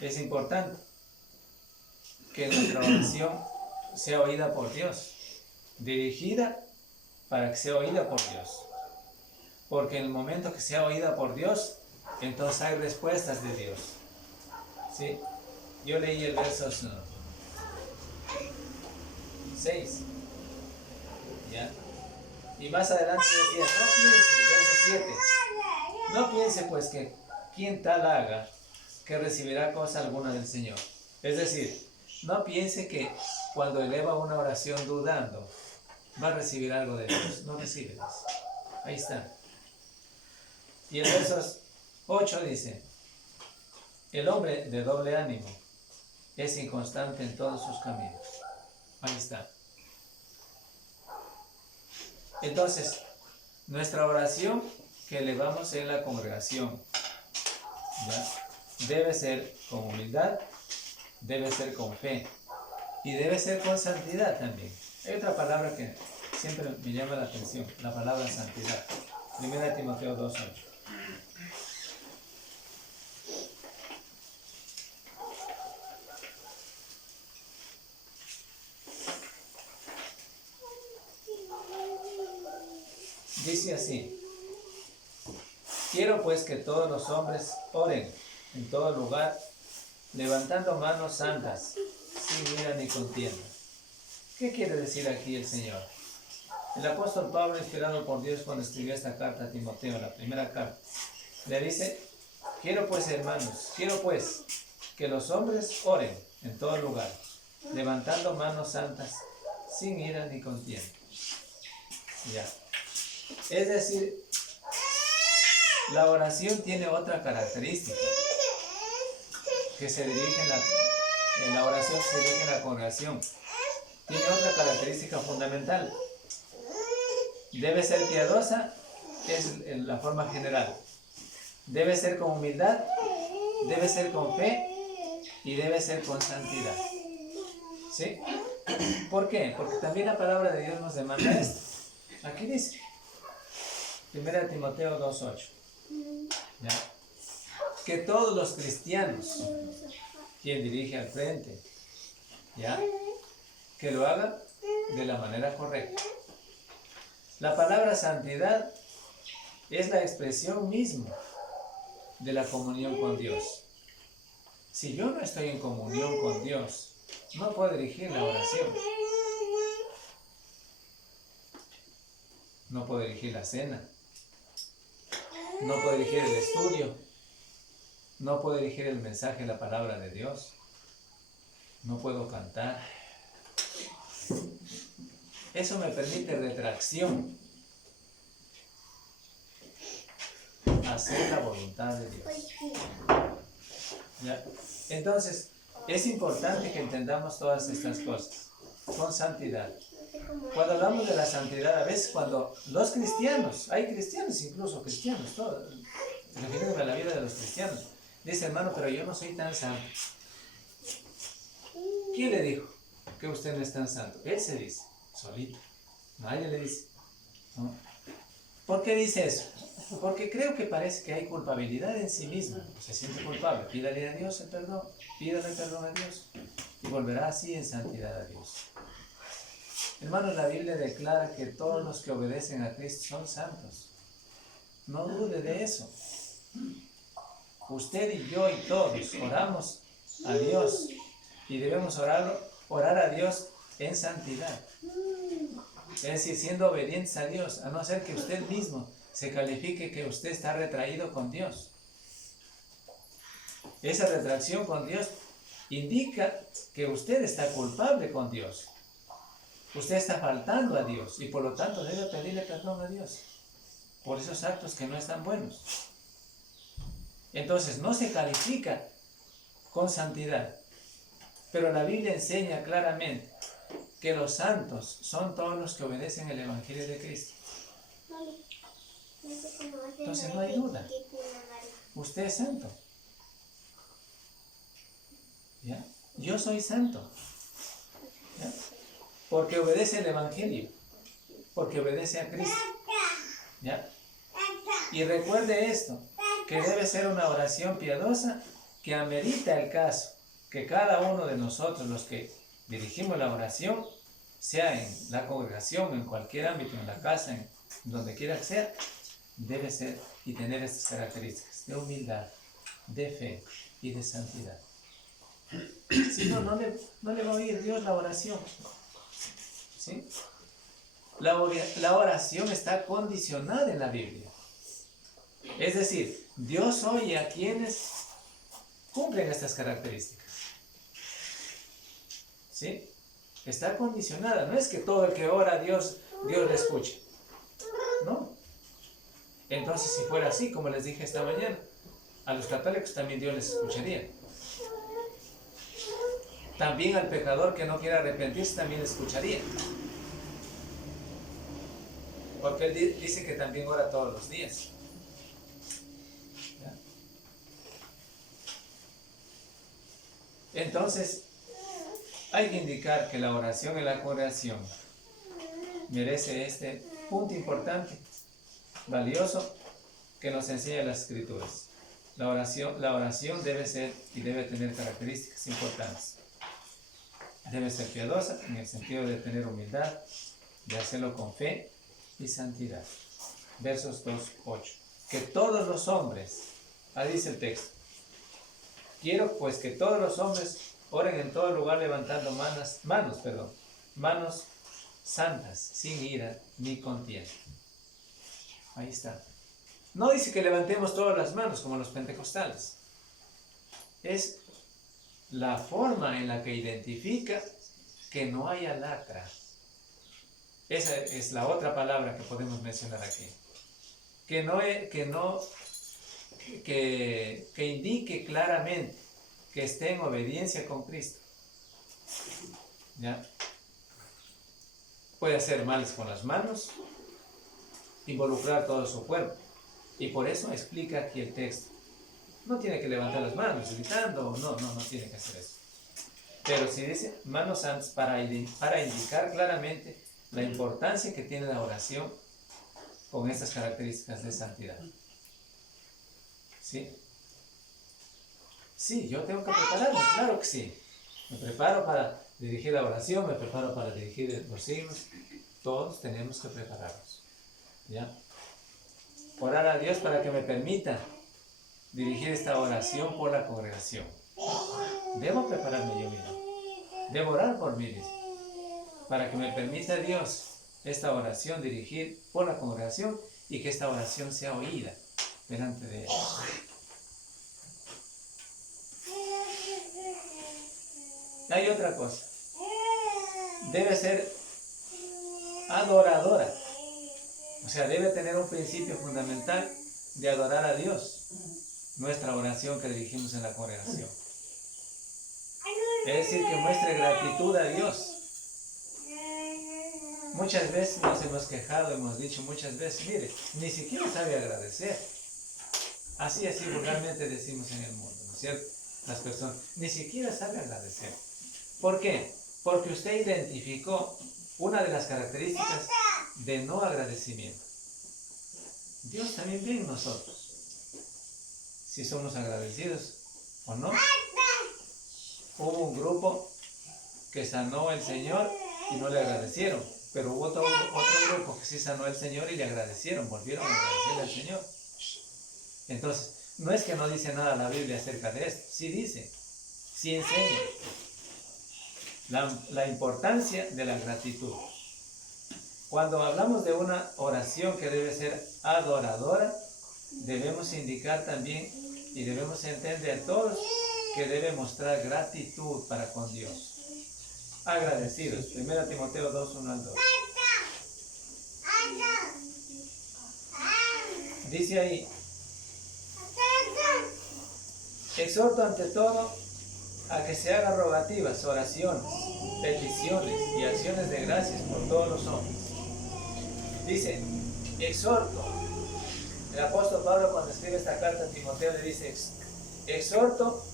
Es importante que nuestra oración sea oída por Dios, dirigida para que sea oída por Dios. Porque en el momento que sea oída por Dios, entonces hay respuestas de Dios. ¿Sí? Yo leí el verso 6. ¿Ya? Y más adelante decía, no piense, el verso 7. No piense pues que quien tal haga, que recibirá cosa alguna del Señor. Es decir, no piense que cuando eleva una oración dudando, va a recibir algo de Dios. No recibe eso. Ahí está. Y el verso 8 dice, el hombre de doble ánimo es inconstante en todos sus caminos. Ahí está. Entonces, nuestra oración que elevamos en la congregación, ¿ya? Debe ser con humildad, debe ser con fe y debe ser con santidad también. Hay otra palabra que siempre me llama la atención, la palabra santidad. 1 Timoteo 2:8. Dice así, quiero pues que todos los hombres oren en todo lugar, levantando manos santas, sin ira ni contienda. ¿Qué quiere decir aquí el Señor? El apóstol Pablo, inspirado por Dios cuando escribió esta carta a Timoteo, la primera carta, le dice, quiero pues hermanos, quiero pues que los hombres oren en todo lugar, levantando manos santas, sin ira ni contienda. Ya. Es decir, la oración tiene otra característica, que se dirige en la oración se dirige en la congregación. Tiene otra característica fundamental. Debe ser piadosa, es la forma general. Debe ser con humildad, debe ser con fe y debe ser con santidad. ¿Sí? ¿Por qué? Porque también la palabra de Dios nos demanda esto. Aquí dice, 1 Timoteo 2:8. ¿Ya? Que todos los cristianos, quien dirige al frente, ¿ya? Que lo hagan de la manera correcta. La palabra santidad es la expresión misma de la comunión con Dios. Si yo no estoy en comunión con Dios, no puedo dirigir la oración. No puedo dirigir la cena. No puedo dirigir el estudio. No puedo dirigir el mensaje, la palabra de Dios. No puedo cantar. Eso me permite retracción. hacer la voluntad de Dios. ¿Ya? Entonces, es importante que entendamos todas estas cosas con santidad. Cuando hablamos de la santidad, a veces cuando los cristianos, hay cristianos, incluso cristianos, todos, refiriéndome a la vida de los cristianos, dice, hermano, pero yo no soy tan santo. ¿Quién le dijo que usted no es tan santo? Él se dice, solito. Nadie le dice. ¿No? ¿Por qué dice eso? Porque creo que parece que hay culpabilidad en sí mismo. Se siente culpable. Pídale a Dios el perdón. Pídale perdón a Dios. Y volverá así en santidad a Dios. Hermanos, la Biblia declara que todos los que obedecen a Cristo son santos. No dude de eso. Usted y yo y todos oramos a Dios. Y debemos orar a Dios en santidad. Es decir, siendo obedientes a Dios, a no ser que usted mismo se califique que usted está retraído con Dios. Esa retracción con Dios indica que usted está culpable con Dios. Usted está faltando a Dios y por lo tanto debe pedirle perdón a Dios por esos actos que no están buenos. Entonces no se califica con santidad. Pero la Biblia enseña claramente que los santos son todos los que obedecen el Evangelio de Cristo. Entonces no hay duda. Usted es santo. ¿Ya? Yo soy santo. ¿Ya? Porque obedece el Evangelio. Porque obedece a Cristo. ¿Ya? Y recuerde esto, que debe ser una oración piadosa que amerita el caso que cada uno de nosotros, los que dirigimos la oración, sea en la congregación, en cualquier ámbito, en la casa, en donde quiera que sea, debe ser y tener estas características de humildad, de fe y de santidad. Si no, no le va a oír Dios la oración. ¿Sí? La oración está condicionada en la Biblia. Es decir, Dios oye a quienes cumplen estas características. ¿Sí? Está condicionada. No es que todo el que ora a Dios, Dios le escuche. No. Entonces, si fuera así, como les dije esta mañana, a los católicos también Dios les escucharía. También al pecador que no quiera arrepentirse también le escucharía. Porque Él dice que también ora todos los días. ¿Ya? Entonces, hay que indicar que la oración en la congregación merece este punto importante, valioso, que nos enseña las Escrituras. La oración debe ser y debe tener características importantes. Debe ser piadosa en el sentido de tener humildad, de hacerlo con fe y santidad. Versos 2:8. Que todos los hombres, ahí dice el texto, quiero pues que todos los hombres oren en todo lugar levantando manos santas, sin ira ni contienda. Ahí está. No dice que levantemos todas las manos como los pentecostales. Es la forma en la que identifica que no haya lacra. Esa es la otra palabra que podemos mencionar aquí. Que indique claramente que esté en obediencia con Cristo. ¿Ya? Puede hacer males con las manos, involucrar todo su cuerpo. Y por eso explica aquí el texto. No tiene que levantar las manos gritando, no tiene que hacer eso. Pero si dice manos santas para indicar claramente la importancia que tiene la oración con estas características de santidad. ¿Sí? Sí, yo tengo que prepararme, claro que sí. Me preparo para dirigir la oración, me preparo para dirigir los signos. Todos tenemos que prepararnos. ¿Ya? Orar a Dios para que me permita dirigir esta oración por la congregación. Debo prepararme yo mismo. Debo orar por mí mismo. Para que me permita Dios esta oración dirigir por la congregación y que esta oración sea oída delante de Él. Hay otra cosa. Debe ser adoradora. O sea, debe tener un principio fundamental de adorar a Dios, nuestra oración que dirigimos en la congregación. Es decir, que muestre gratitud a Dios. Muchas veces nos hemos quejado, hemos dicho muchas veces, mire, ni siquiera sabe agradecer. Así vulgarmente decimos en el mundo, ¿no es cierto? Las personas, ni siquiera sabe agradecer. ¿Por qué? Porque usted identificó una de las características de no agradecimiento. Dios también ve en nosotros si somos agradecidos o no. Hubo un grupo que sanó el Señor y no le agradecieron, pero hubo otro grupo que sí sanó el Señor y le agradecieron, volvieron a agradecerle al Señor. Entonces, no es que no dice nada la Biblia acerca de esto, sí dice, sí enseña la importancia de la gratitud. Cuando hablamos de una oración que debe ser adoradora, debemos indicar también y debemos entender todos que debe mostrar gratitud para con Dios. Agradecidos. 1 Timoteo 2, 1 al 2. Dice ahí, exhorto ante todo a que se hagan rogativas, oraciones, peticiones y acciones de gracias por todos los hombres. Dice, exhorto. El apóstol Pablo cuando escribe esta carta a Timoteo le dice, exhorto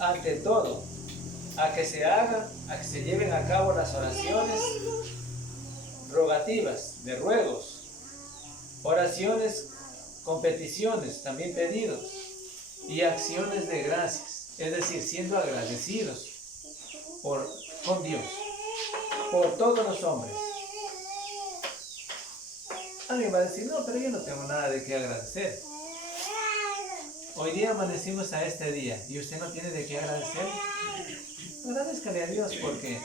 ante todo a que se lleven a cabo las oraciones rogativas, de ruegos, oraciones con peticiones, también pedidos, y acciones de gracias, es decir, siendo agradecidos con Dios, por todos los hombres. Alguien va a decir, no, pero yo no tengo nada de qué agradecer. Hoy día amanecimos a este día y usted no tiene de qué agradecer. Agradezcale a Dios porque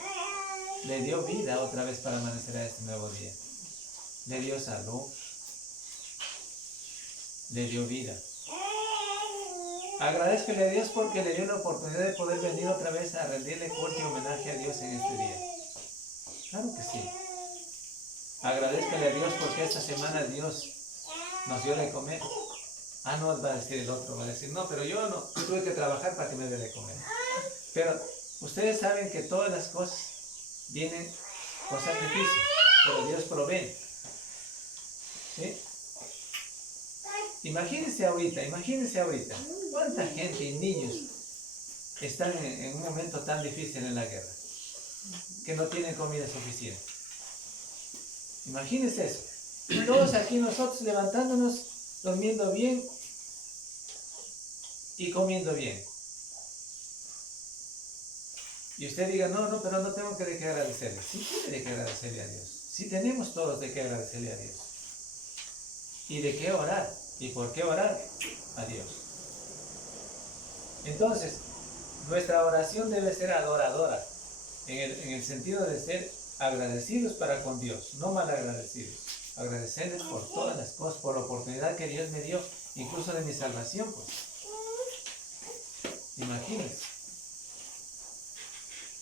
le dio vida otra vez para amanecer a este nuevo día. Le dio salud. Le dio vida. Agradezcale a Dios porque le dio la oportunidad de poder venir otra vez a rendirle culto y homenaje a Dios en este día. Claro que sí. Agradezcale a Dios porque esta semana Dios nos dio de comer. Ah, no, va a decir el otro, va a decir, no, pero yo no, yo tuve que trabajar para que me dé de comer. Pero ustedes saben que todas las cosas vienen con sacrificio, pero Dios provee. ¿Sí? Imagínense ahorita, cuánta gente y niños están en un momento tan difícil en la guerra, que no tienen comida suficiente. Imagínense eso. Y todos aquí nosotros levantándonos, durmiendo bien y comiendo bien. Y usted diga, no, pero no tengo de qué agradecerle. Sí tiene de qué agradecerle a Dios. Sí tenemos todos de qué agradecerle a Dios. Y de qué orar. ¿Y por qué orar? A Dios. Entonces, nuestra oración debe ser adoradora. En el sentido de ser agradecidos para con Dios, no mal agradecidos. Agradecerles por todas las cosas, por la oportunidad que Dios me dio, incluso de mi salvación, pues. Imagínense.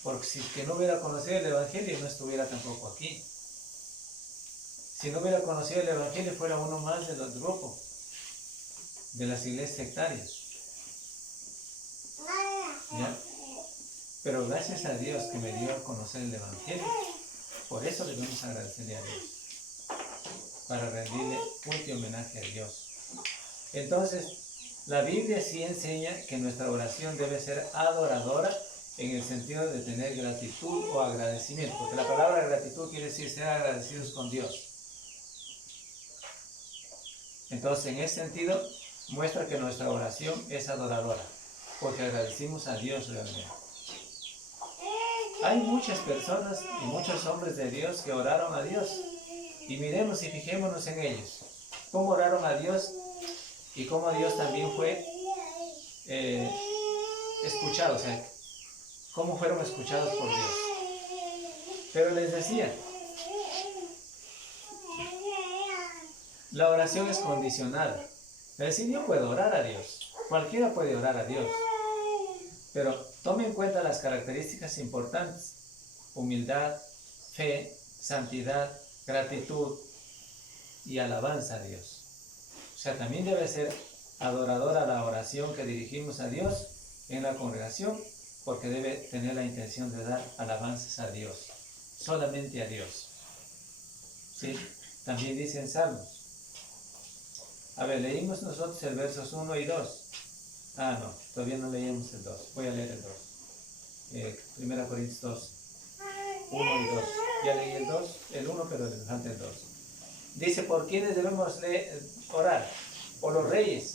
Porque si que no hubiera conocido el Evangelio, no estuviera tampoco aquí. Si no hubiera conocido el Evangelio, fuera uno más de los grupos, de las iglesias sectarias. ¿Ya? Pero gracias a Dios que me dio a conocer el Evangelio, por eso debemos agradecerle a Dios, para rendirle culto y homenaje a Dios. Entonces, la Biblia sí enseña que nuestra oración debe ser adoradora en el sentido de tener gratitud o agradecimiento, porque la palabra gratitud quiere decir ser agradecidos con Dios. Entonces, en ese sentido, muestra que nuestra oración es adoradora, porque agradecimos a Dios realmente. Hay muchas personas y muchos hombres de Dios que oraron a Dios, y miremos y fijémonos en ellos, cómo oraron a Dios y cómo Dios también fue escuchado, o sea, cómo fueron escuchados por Dios. Pero les decía, la oración es condicionada. Es decir, yo puedo orar a Dios, cualquiera puede orar a Dios, pero tome en cuenta las características importantes: humildad, fe, santidad, gratitud y alabanza a Dios. sea, también debe ser adoradora la oración que dirigimos a Dios en la congregación, porque debe tener la intención de dar alabanzas a Dios, solamente a Dios. ¿Sí? También dice en Salmos. A ver, leímos nosotros el versos 1 y 2. Ah, no, todavía no leíamos el 2. Voy a leer el 2. 1 Corintios 2, 1 y 2. Ya leí el 2, el 1, pero le falta el 2. Dice, ¿por quiénes debemos orar? Por los reyes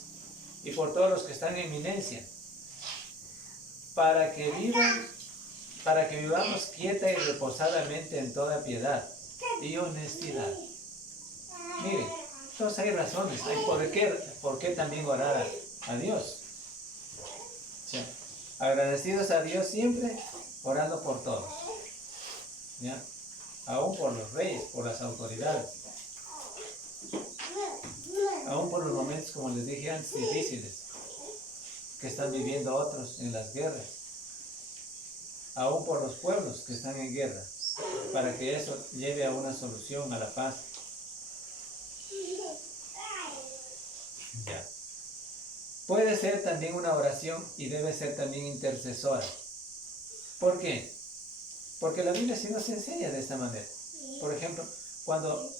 y por todos los que están en eminencia, para que vivamos quieta y reposadamente en toda piedad y honestidad. Miren, entonces hay razones. ¿Por qué también orar a Dios? ¿Sí? Agradecidos a Dios siempre, orando por todos. ¿Ya? Aún por los reyes, por las autoridades. Aún por los momentos, como les dije antes, difíciles que están viviendo otros en las guerras. Aún por los pueblos que están en guerra, para que eso lleve a una solución, a la paz. Ya. Puede ser también una oración y debe ser también intercesora. ¿Por qué? Porque la Biblia sí nos enseña de esta manera. Por ejemplo, cuando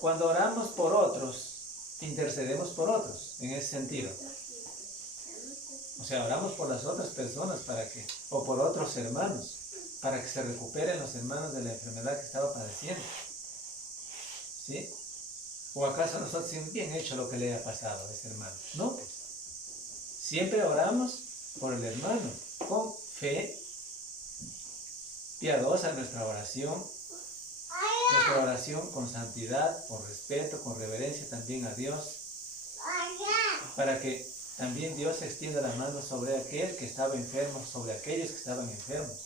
oramos por otros, intercedemos por otros, en ese sentido. O sea, oramos por las otras personas o por otros hermanos, para que se recuperen los hermanos de la enfermedad que estaba padeciendo. ¿Sí? ¿O acaso nosotros hemos bien hecho lo que le ha pasado a ese hermano? No, pues. Siempre oramos por el hermano, con fe piadosa nuestra oración con santidad, con respeto, con reverencia también a Dios, para que también Dios extienda la mano sobre aquel que estaba enfermo, sobre aquellos que estaban enfermos.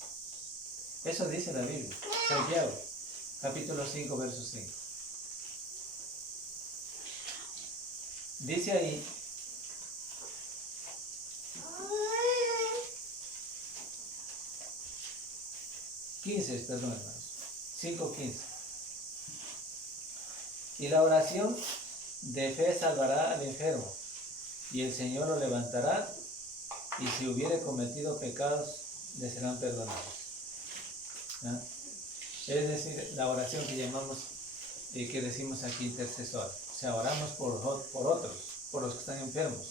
Eso dice la Biblia, Santiago, capítulo 5, verso 5. Dice ahí, hermanos, 5:15. Y la oración de fe salvará al enfermo, y el Señor lo levantará, y si hubiere cometido pecados, le serán perdonados. ¿Ah? Es decir, la oración que llamamos, que decimos aquí intercesora. O sea, oramos por otros, por los que están enfermos.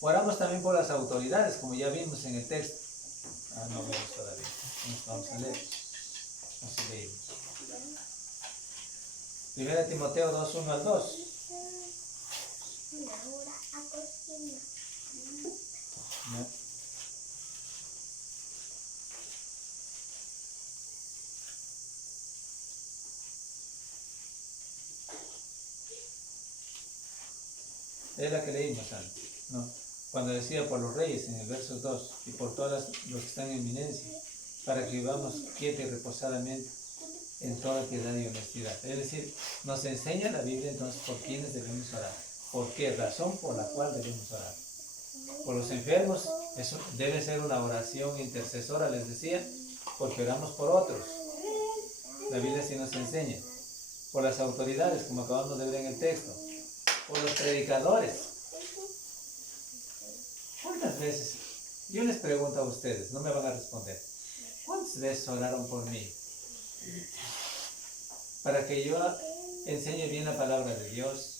Oramos también por las autoridades, como ya vimos en el texto. No vemos todavía. Vamos a leer. Así leímos. 1 Timoteo 2, 1 al 2. ¿Ya? Es la que leímos antes, ¿no? Cuando decía por los reyes en el verso 2 y por todos los que están en eminencia, para que vivamos quieta y reposadamente en toda piedad y honestidad. Es decir, nos enseña la Biblia entonces por quiénes debemos orar. ¿Por qué razón por la cual debemos orar? Por los enfermos, eso debe ser una oración intercesora, les decía, porque oramos por otros. La Biblia sí nos enseña. Por las autoridades, como acabamos de ver en el texto. Por los predicadores. ¿Cuántas veces? Yo les pregunto a ustedes, no me van a responder. ¿Cuántas veces oraron por mí? Para que yo enseñe bien la palabra de Dios.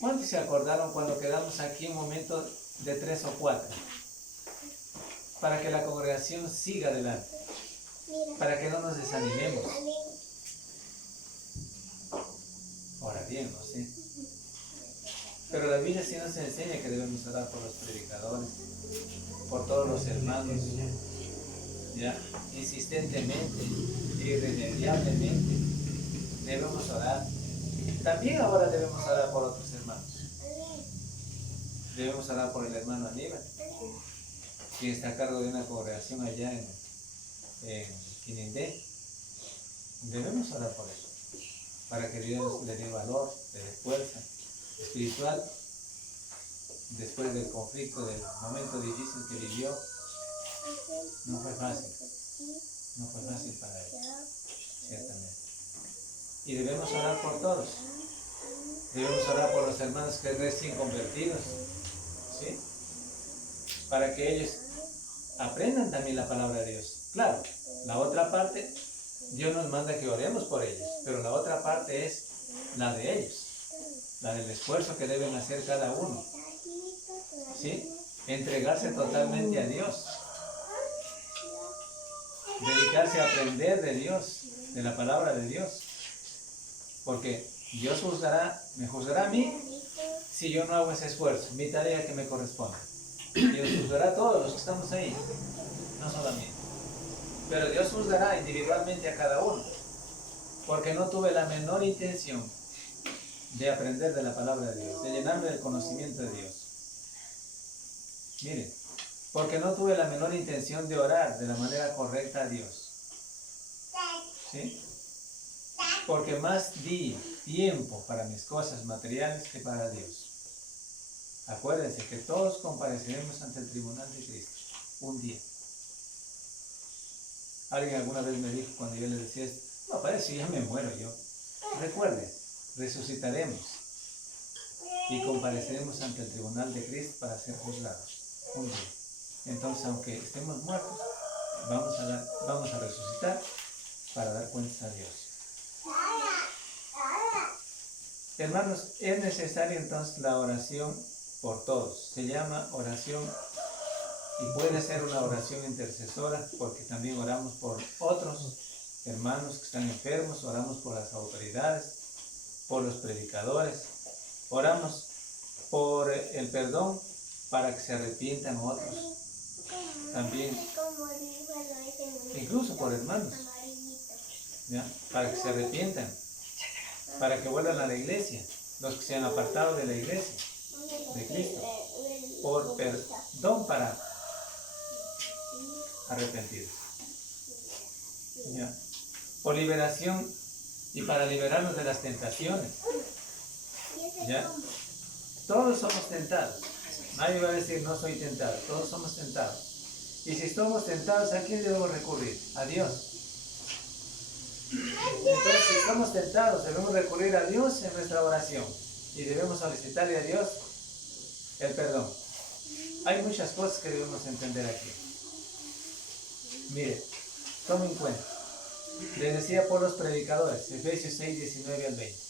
¿Cuántos se acordaron cuando quedamos aquí un momento de 3 o 4? Para que la congregación siga adelante. Para que no nos desanimemos. Ahora bien, ¿no? ¿Sí? Pero la Biblia sí nos enseña que debemos orar por los predicadores, por todos los hermanos, ¿ya? Insistentemente, irremediablemente, debemos orar. También ahora debemos orar por otros hermanos. Debemos orar por el hermano Aníbal, que está a cargo de una congregación allá en Quinindé. Debemos orar por él, para que Dios le dé valor, le dé fuerza espiritual, después del conflicto, del momento difícil que vivió. No fue fácil para él, ciertamente. Y debemos orar por todos, Debemos orar por los hermanos que recién convertidos, ¿sí? Para que ellos aprendan también la palabra de Dios. Claro, la otra parte, Dios nos manda que oremos por ellos, pero la otra parte es la de ellos, la del esfuerzo que deben hacer cada uno, ¿sí? Entregarse totalmente a Dios, dedicarse a aprender de Dios, de la palabra de Dios, porque Dios me juzgará a mí si yo no hago ese esfuerzo, mi tarea que me corresponde. Dios juzgará a todos los que estamos ahí, no solo a mí. Pero Dios juzgará individualmente a cada uno, porque no tuve la menor intención de aprender de la palabra de Dios, de llenarme del conocimiento de Dios. Miren, porque no tuve la menor intención de orar de la manera correcta a Dios. ¿Sí? Porque más di tiempo para mis cosas materiales que para Dios. Acuérdense que todos compareceremos ante el tribunal de Cristo un día. Alguien alguna vez me dijo cuando yo le decía esto, no, para eso ya me muero yo. Recuerden, resucitaremos y compareceremos ante el tribunal de Cristo para ser juzgados un día. Entonces, aunque estemos muertos, vamos a resucitar para dar cuentas a Dios. Hermanos, es necesaria entonces la oración por todos. Se llama oración y puede ser una oración intercesora, porque también oramos por otros hermanos que están enfermos, oramos por las autoridades, por los predicadores, oramos por el perdón para que se arrepientan otros, también, incluso por hermanos, ¿ya? Para que se arrepientan, para que vuelvan a la iglesia, los que se han apartado de la iglesia de Cristo, por perdón para arrepentidos, ¿ya? Por liberación y para liberarnos de las tentaciones, ¿ya? Todos somos tentados, nadie va a decir no soy tentado, todos somos tentados. Y si somos tentados, ¿a quién debemos recurrir? A Dios. Entonces, si estamos tentados, debemos recurrir a Dios en nuestra oración y debemos solicitarle a Dios el perdón. Hay muchas cosas que debemos entender aquí. Mire, tomen en cuenta. Les decía por los predicadores, Efesios 6, 19 al 20.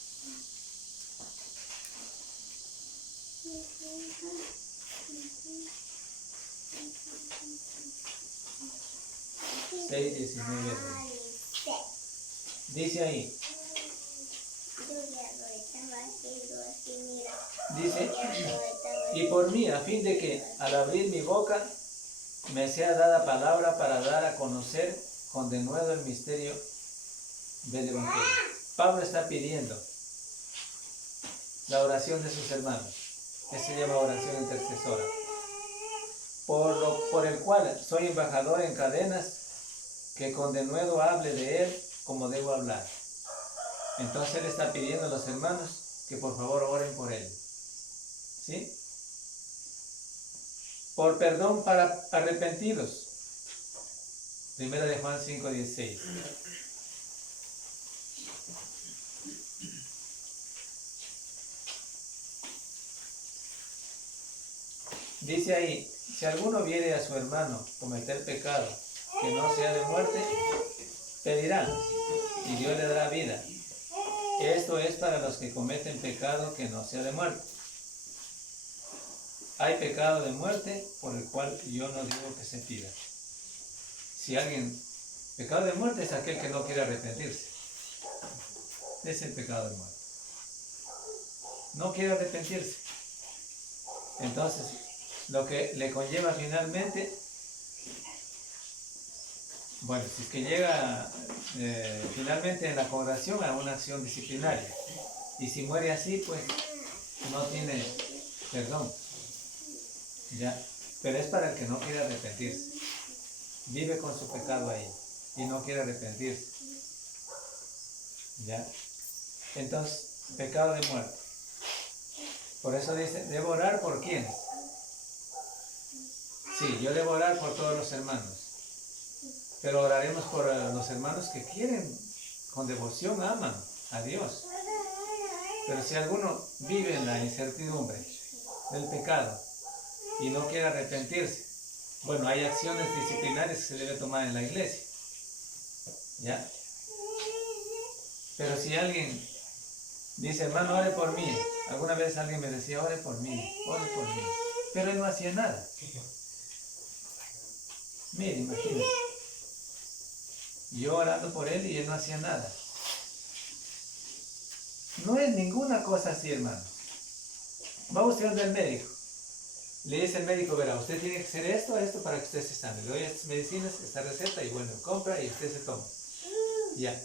Dice ahí, dice, y por mí, a fin de que al abrir mi boca me sea dada palabra para dar a conocer con denuedo el misterio del Evangelio. Pablo está pidiendo la oración de sus hermanos, que se llama oración intercesora, por el cual soy embajador en cadenas, que con denuedo hable de él como debo hablar. Entonces él está pidiendo a los hermanos que por favor oren por él, ¿sí? Por perdón para arrepentidos. Primera de Juan 5:16. Dice ahí, si alguno viere a su hermano cometer pecado que no sea de muerte, pedirá y Dios le dará vida. Esto es para los que cometen pecado que no sea de muerte. Hay pecado de muerte por el cual yo no digo que se pida. Si alguien, pecado de muerte es aquel que no quiere arrepentirse. Es el pecado de muerte. No quiere arrepentirse. Entonces, lo que le conlleva finalmente, bueno, si es que llega finalmente en la congregación a una acción disciplinaria. Y si muere así, pues no tiene perdón. ¿Ya? Pero es para el que no quiere arrepentirse. Vive con su pecado ahí y no quiere arrepentirse. ¿Ya? Entonces, pecado de muerte. Por eso dice, ¿debo orar por quiénes? Sí, yo debo orar por todos los hermanos. Pero oraremos por los hermanos que quieren, con devoción, aman a Dios. Pero si alguno vive en la incertidumbre del pecado y no quiere arrepentirse, bueno, hay acciones disciplinarias que se debe tomar en la iglesia, ¿ya? Pero si alguien dice, hermano, ore por mí, alguna vez alguien me decía, ore por mí, pero él no hacía nada. Mire, imagínate, yo orando por él y él no hacía nada. No es ninguna cosa así, hermano. Va usted donde el médico. Le dice el médico, verá, usted tiene que hacer esto para que usted se sane. Le doy estas medicinas, esta receta, y bueno, compra y usted se toma. Ya.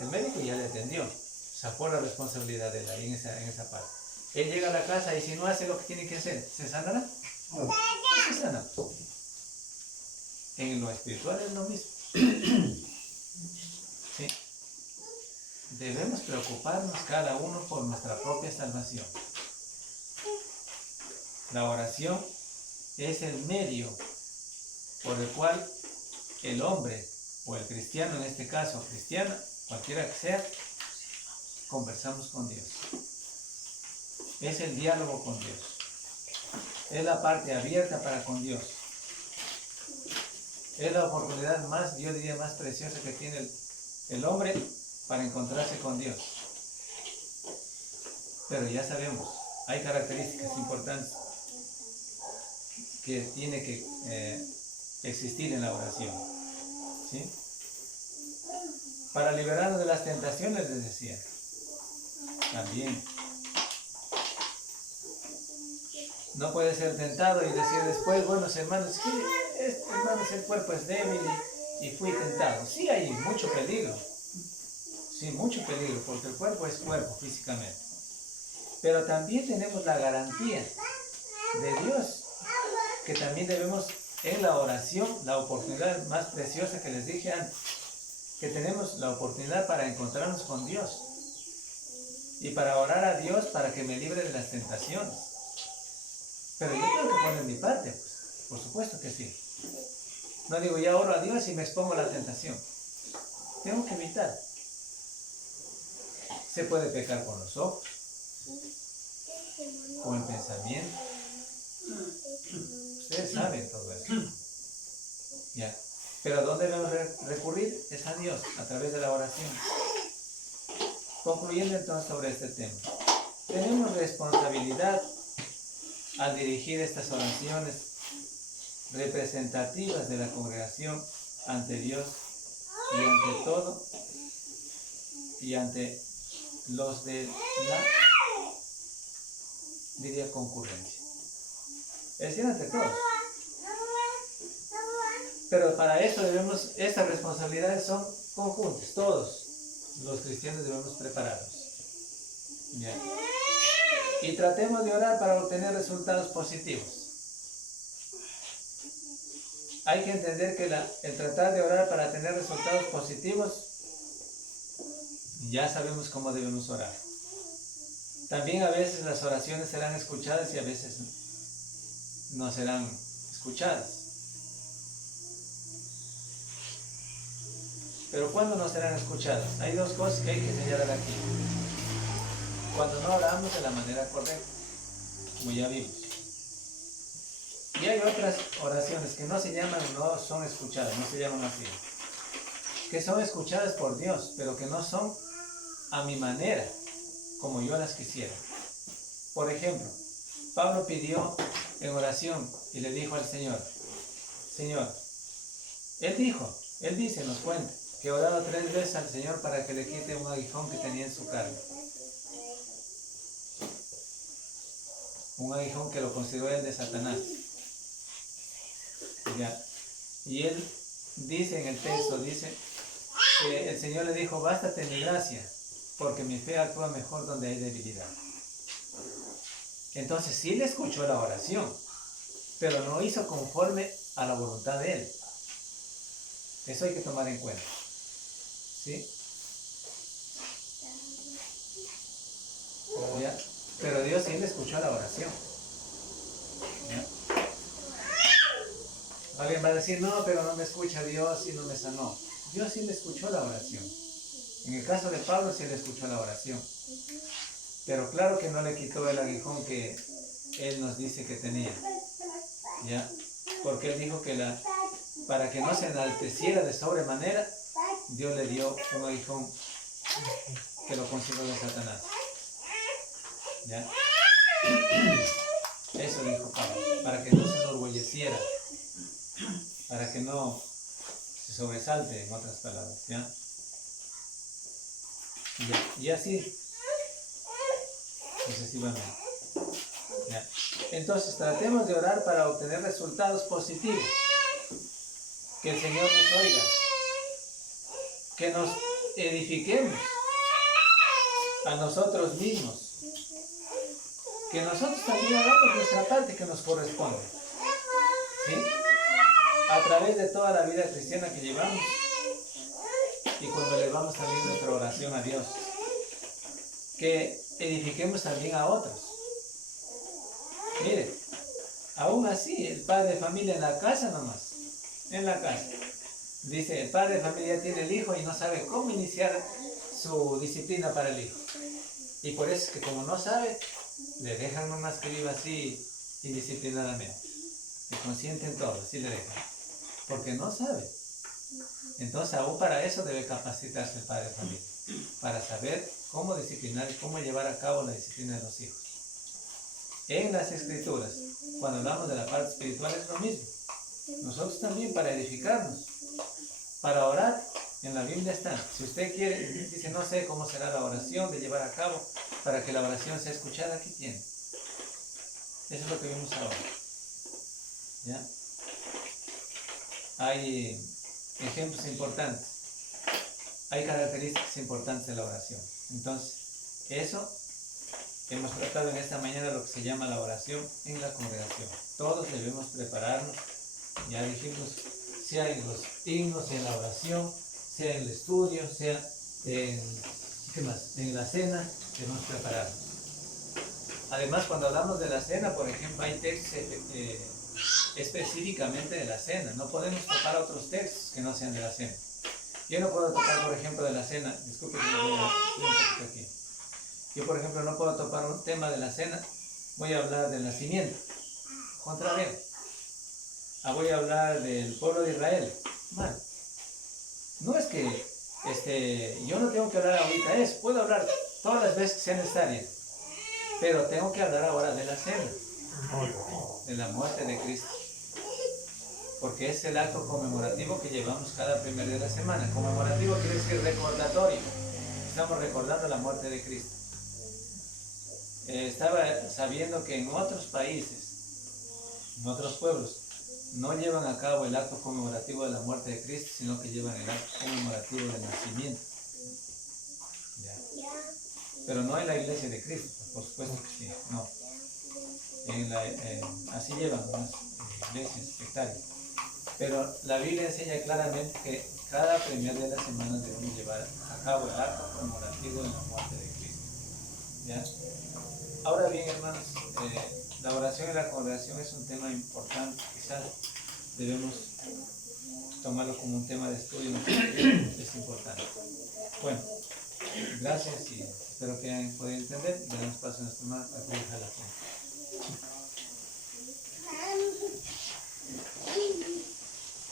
El médico ya le atendió. Sacó la responsabilidad de él ahí en esa parte. Él llega a la casa y si no hace lo que tiene que hacer, ¿se sanará? No. No se sana. En lo espiritual es lo mismo. ¿Sí? Debemos preocuparnos cada uno por nuestra propia salvación. La oración es el medio por el cual el hombre, o el cristiano en este caso, cristiana, cualquiera que sea, conversamos con Dios. Es el diálogo con Dios. Es la parte abierta para con Dios. Es la oportunidad más, yo diría, más preciosa que tiene el hombre para encontrarse con Dios. Pero ya sabemos, hay características importantes que tiene que existir en la oración. ¿Sí? Para liberarnos de las tentaciones, les decía, también. No puede ser tentado y decir después, buenos hermanos, hermanos, el cuerpo es débil y fui tentado. Sí hay mucho peligro. Sí, mucho peligro, porque el cuerpo es cuerpo físicamente. Pero también tenemos la garantía de Dios, que también debemos en la oración, la oportunidad más preciosa que les dije antes, que tenemos la oportunidad para encontrarnos con Dios y para orar a Dios para que me libre de las tentaciones. Pero yo tengo que poner mi parte, pues, por supuesto que sí. No digo, ya oro a Dios y me expongo a la tentación. Tengo que evitar. Se puede pecar con los ojos, con el pensamiento. Ustedes saben todo eso. Ya. Pero ¿a dónde debemos recurrir? Es a Dios, a través de la oración. Concluyendo entonces sobre este tema. Tenemos responsabilidad al dirigir estas oraciones representativas de la congregación ante Dios y ante todo y ante los de la, diría, concurrencia. Es decir, ante todos. Pero para eso debemos, estas responsabilidades son conjuntas, todos los cristianos debemos prepararnos. Bien. Y tratemos de orar para obtener resultados positivos. Hay que entender que el tratar de orar para tener resultados positivos, ya sabemos cómo debemos orar. También a veces las oraciones serán escuchadas y a veces no serán escuchadas. Pero ¿cuándo no serán escuchadas? Hay dos cosas que hay que señalar aquí. Cuando no oramos de la manera correcta, como ya vimos. Y hay otras oraciones que no se llaman, no son escuchadas, no se llaman así. Que son escuchadas por Dios, pero que no son a mi manera, como yo las quisiera. Por ejemplo, Pablo pidió en oración y le dijo al Señor, Señor, él dice, nos cuenta, que ha orado 3 veces al Señor para que le quite un aguijón que tenía en su carne. Un aguijón que lo consideró él de Satanás. Ya. Y él dice en el texto, dice que el Señor le dijo, bástate mi gracia, porque mi fe actúa mejor donde hay debilidad. Entonces sí le escuchó la oración, pero no hizo conforme a la voluntad de él. Eso hay que tomar en cuenta. ¿Sí? ¿Ya? Pero Dios sí le escuchó la oración. ¿Ya? Alguien va a decir, no, pero no me escucha Dios y no me sanó. Dios sí le escuchó la oración. En el caso de Pablo sí le escuchó la oración. Pero claro que no le quitó el aguijón que Él nos dice que tenía, ¿ya? Porque Él dijo que para que no se enalteciera de sobremanera, Dios le dio un aguijón que lo consiguió de Satanás, ¿ya? Eso dijo Pablo, para que no se enorgulleciera, para que no se sobresalte, en otras palabras, ¿ya? Y así sucesivamente, ¿ya? Entonces tratemos de orar para obtener resultados positivos, que el Señor nos oiga, que nos edifiquemos a nosotros mismos, que nosotros también hagamos nuestra parte que nos corresponde, ¿sí? A través de toda la vida cristiana que llevamos y cuando elevamos también nuestra oración a Dios, que edifiquemos también a otros. Mire, aún así, el padre de familia en la casa nomás, en la casa, dice, el padre de familia tiene el hijo y no sabe cómo iniciar su disciplina para el hijo. Y por eso es que como no sabe, le dejan nomás que viva así indisciplinadamente. Le consienten todo, así le dejan. Porque no sabe. Entonces aún para eso debe capacitarse el padre de familia. Para saber cómo disciplinar y cómo llevar a cabo la disciplina de los hijos. En las escrituras, cuando hablamos de la parte espiritual es lo mismo. Nosotros también para edificarnos, para orar, en la Biblia está. Si usted quiere, dice, no sé cómo será la oración de llevar a cabo para que la oración sea escuchada, aquí tiene. Eso es lo que vimos ahora. ¿Ya? Hay ejemplos importantes. Hay características importantes de la oración. Entonces, eso hemos tratado en esta mañana lo que se llama la oración en la congregación. Todos debemos prepararnos, ya dijimos, sea en los himnos, sea en la oración, sea en el estudio, sea en, ¿qué más? En la cena, debemos prepararnos. Además, cuando hablamos de la cena, por ejemplo, hay textos específicamente de la cena. No podemos tocar otros textos que no sean de la cena. Yo no puedo tocar, por ejemplo, de la cena. Disculpe que me voy a un poquito aquí. Yo, por ejemplo, no puedo tocar un tema de la cena. Voy a hablar del nacimiento. Contrario. Voy a hablar del pueblo de Israel. Mal. No es que yo no tengo que hablar ahorita de eso. Puedo hablar todas las veces que sea necesario. Pero tengo que hablar ahora de la cena. De la muerte de Cristo. Porque es el acto conmemorativo que llevamos cada primer día de la semana. Conmemorativo quiere decir recordatorio. Estamos recordando la muerte de Cristo. Estaba sabiendo que en otros países, en otros pueblos, no llevan a cabo el acto conmemorativo de la muerte de Cristo, sino que llevan el acto conmemorativo del nacimiento. ¿Ya? Pero no en la iglesia de Cristo, por supuesto que sí, no. Así llevan las iglesias sectarias. Pero la Biblia enseña claramente que cada primer día de la semana debemos llevar a cabo el acto conmemorativo de la muerte de Cristo. ¿Ya? Ahora bien, hermanos, la oración y la congregación es un tema importante. Quizás debemos tomarlo como un tema de estudio. Es importante. Bueno, gracias y espero que hayan podido entender. Le damos paso a nuestro hermano para que deje la cena.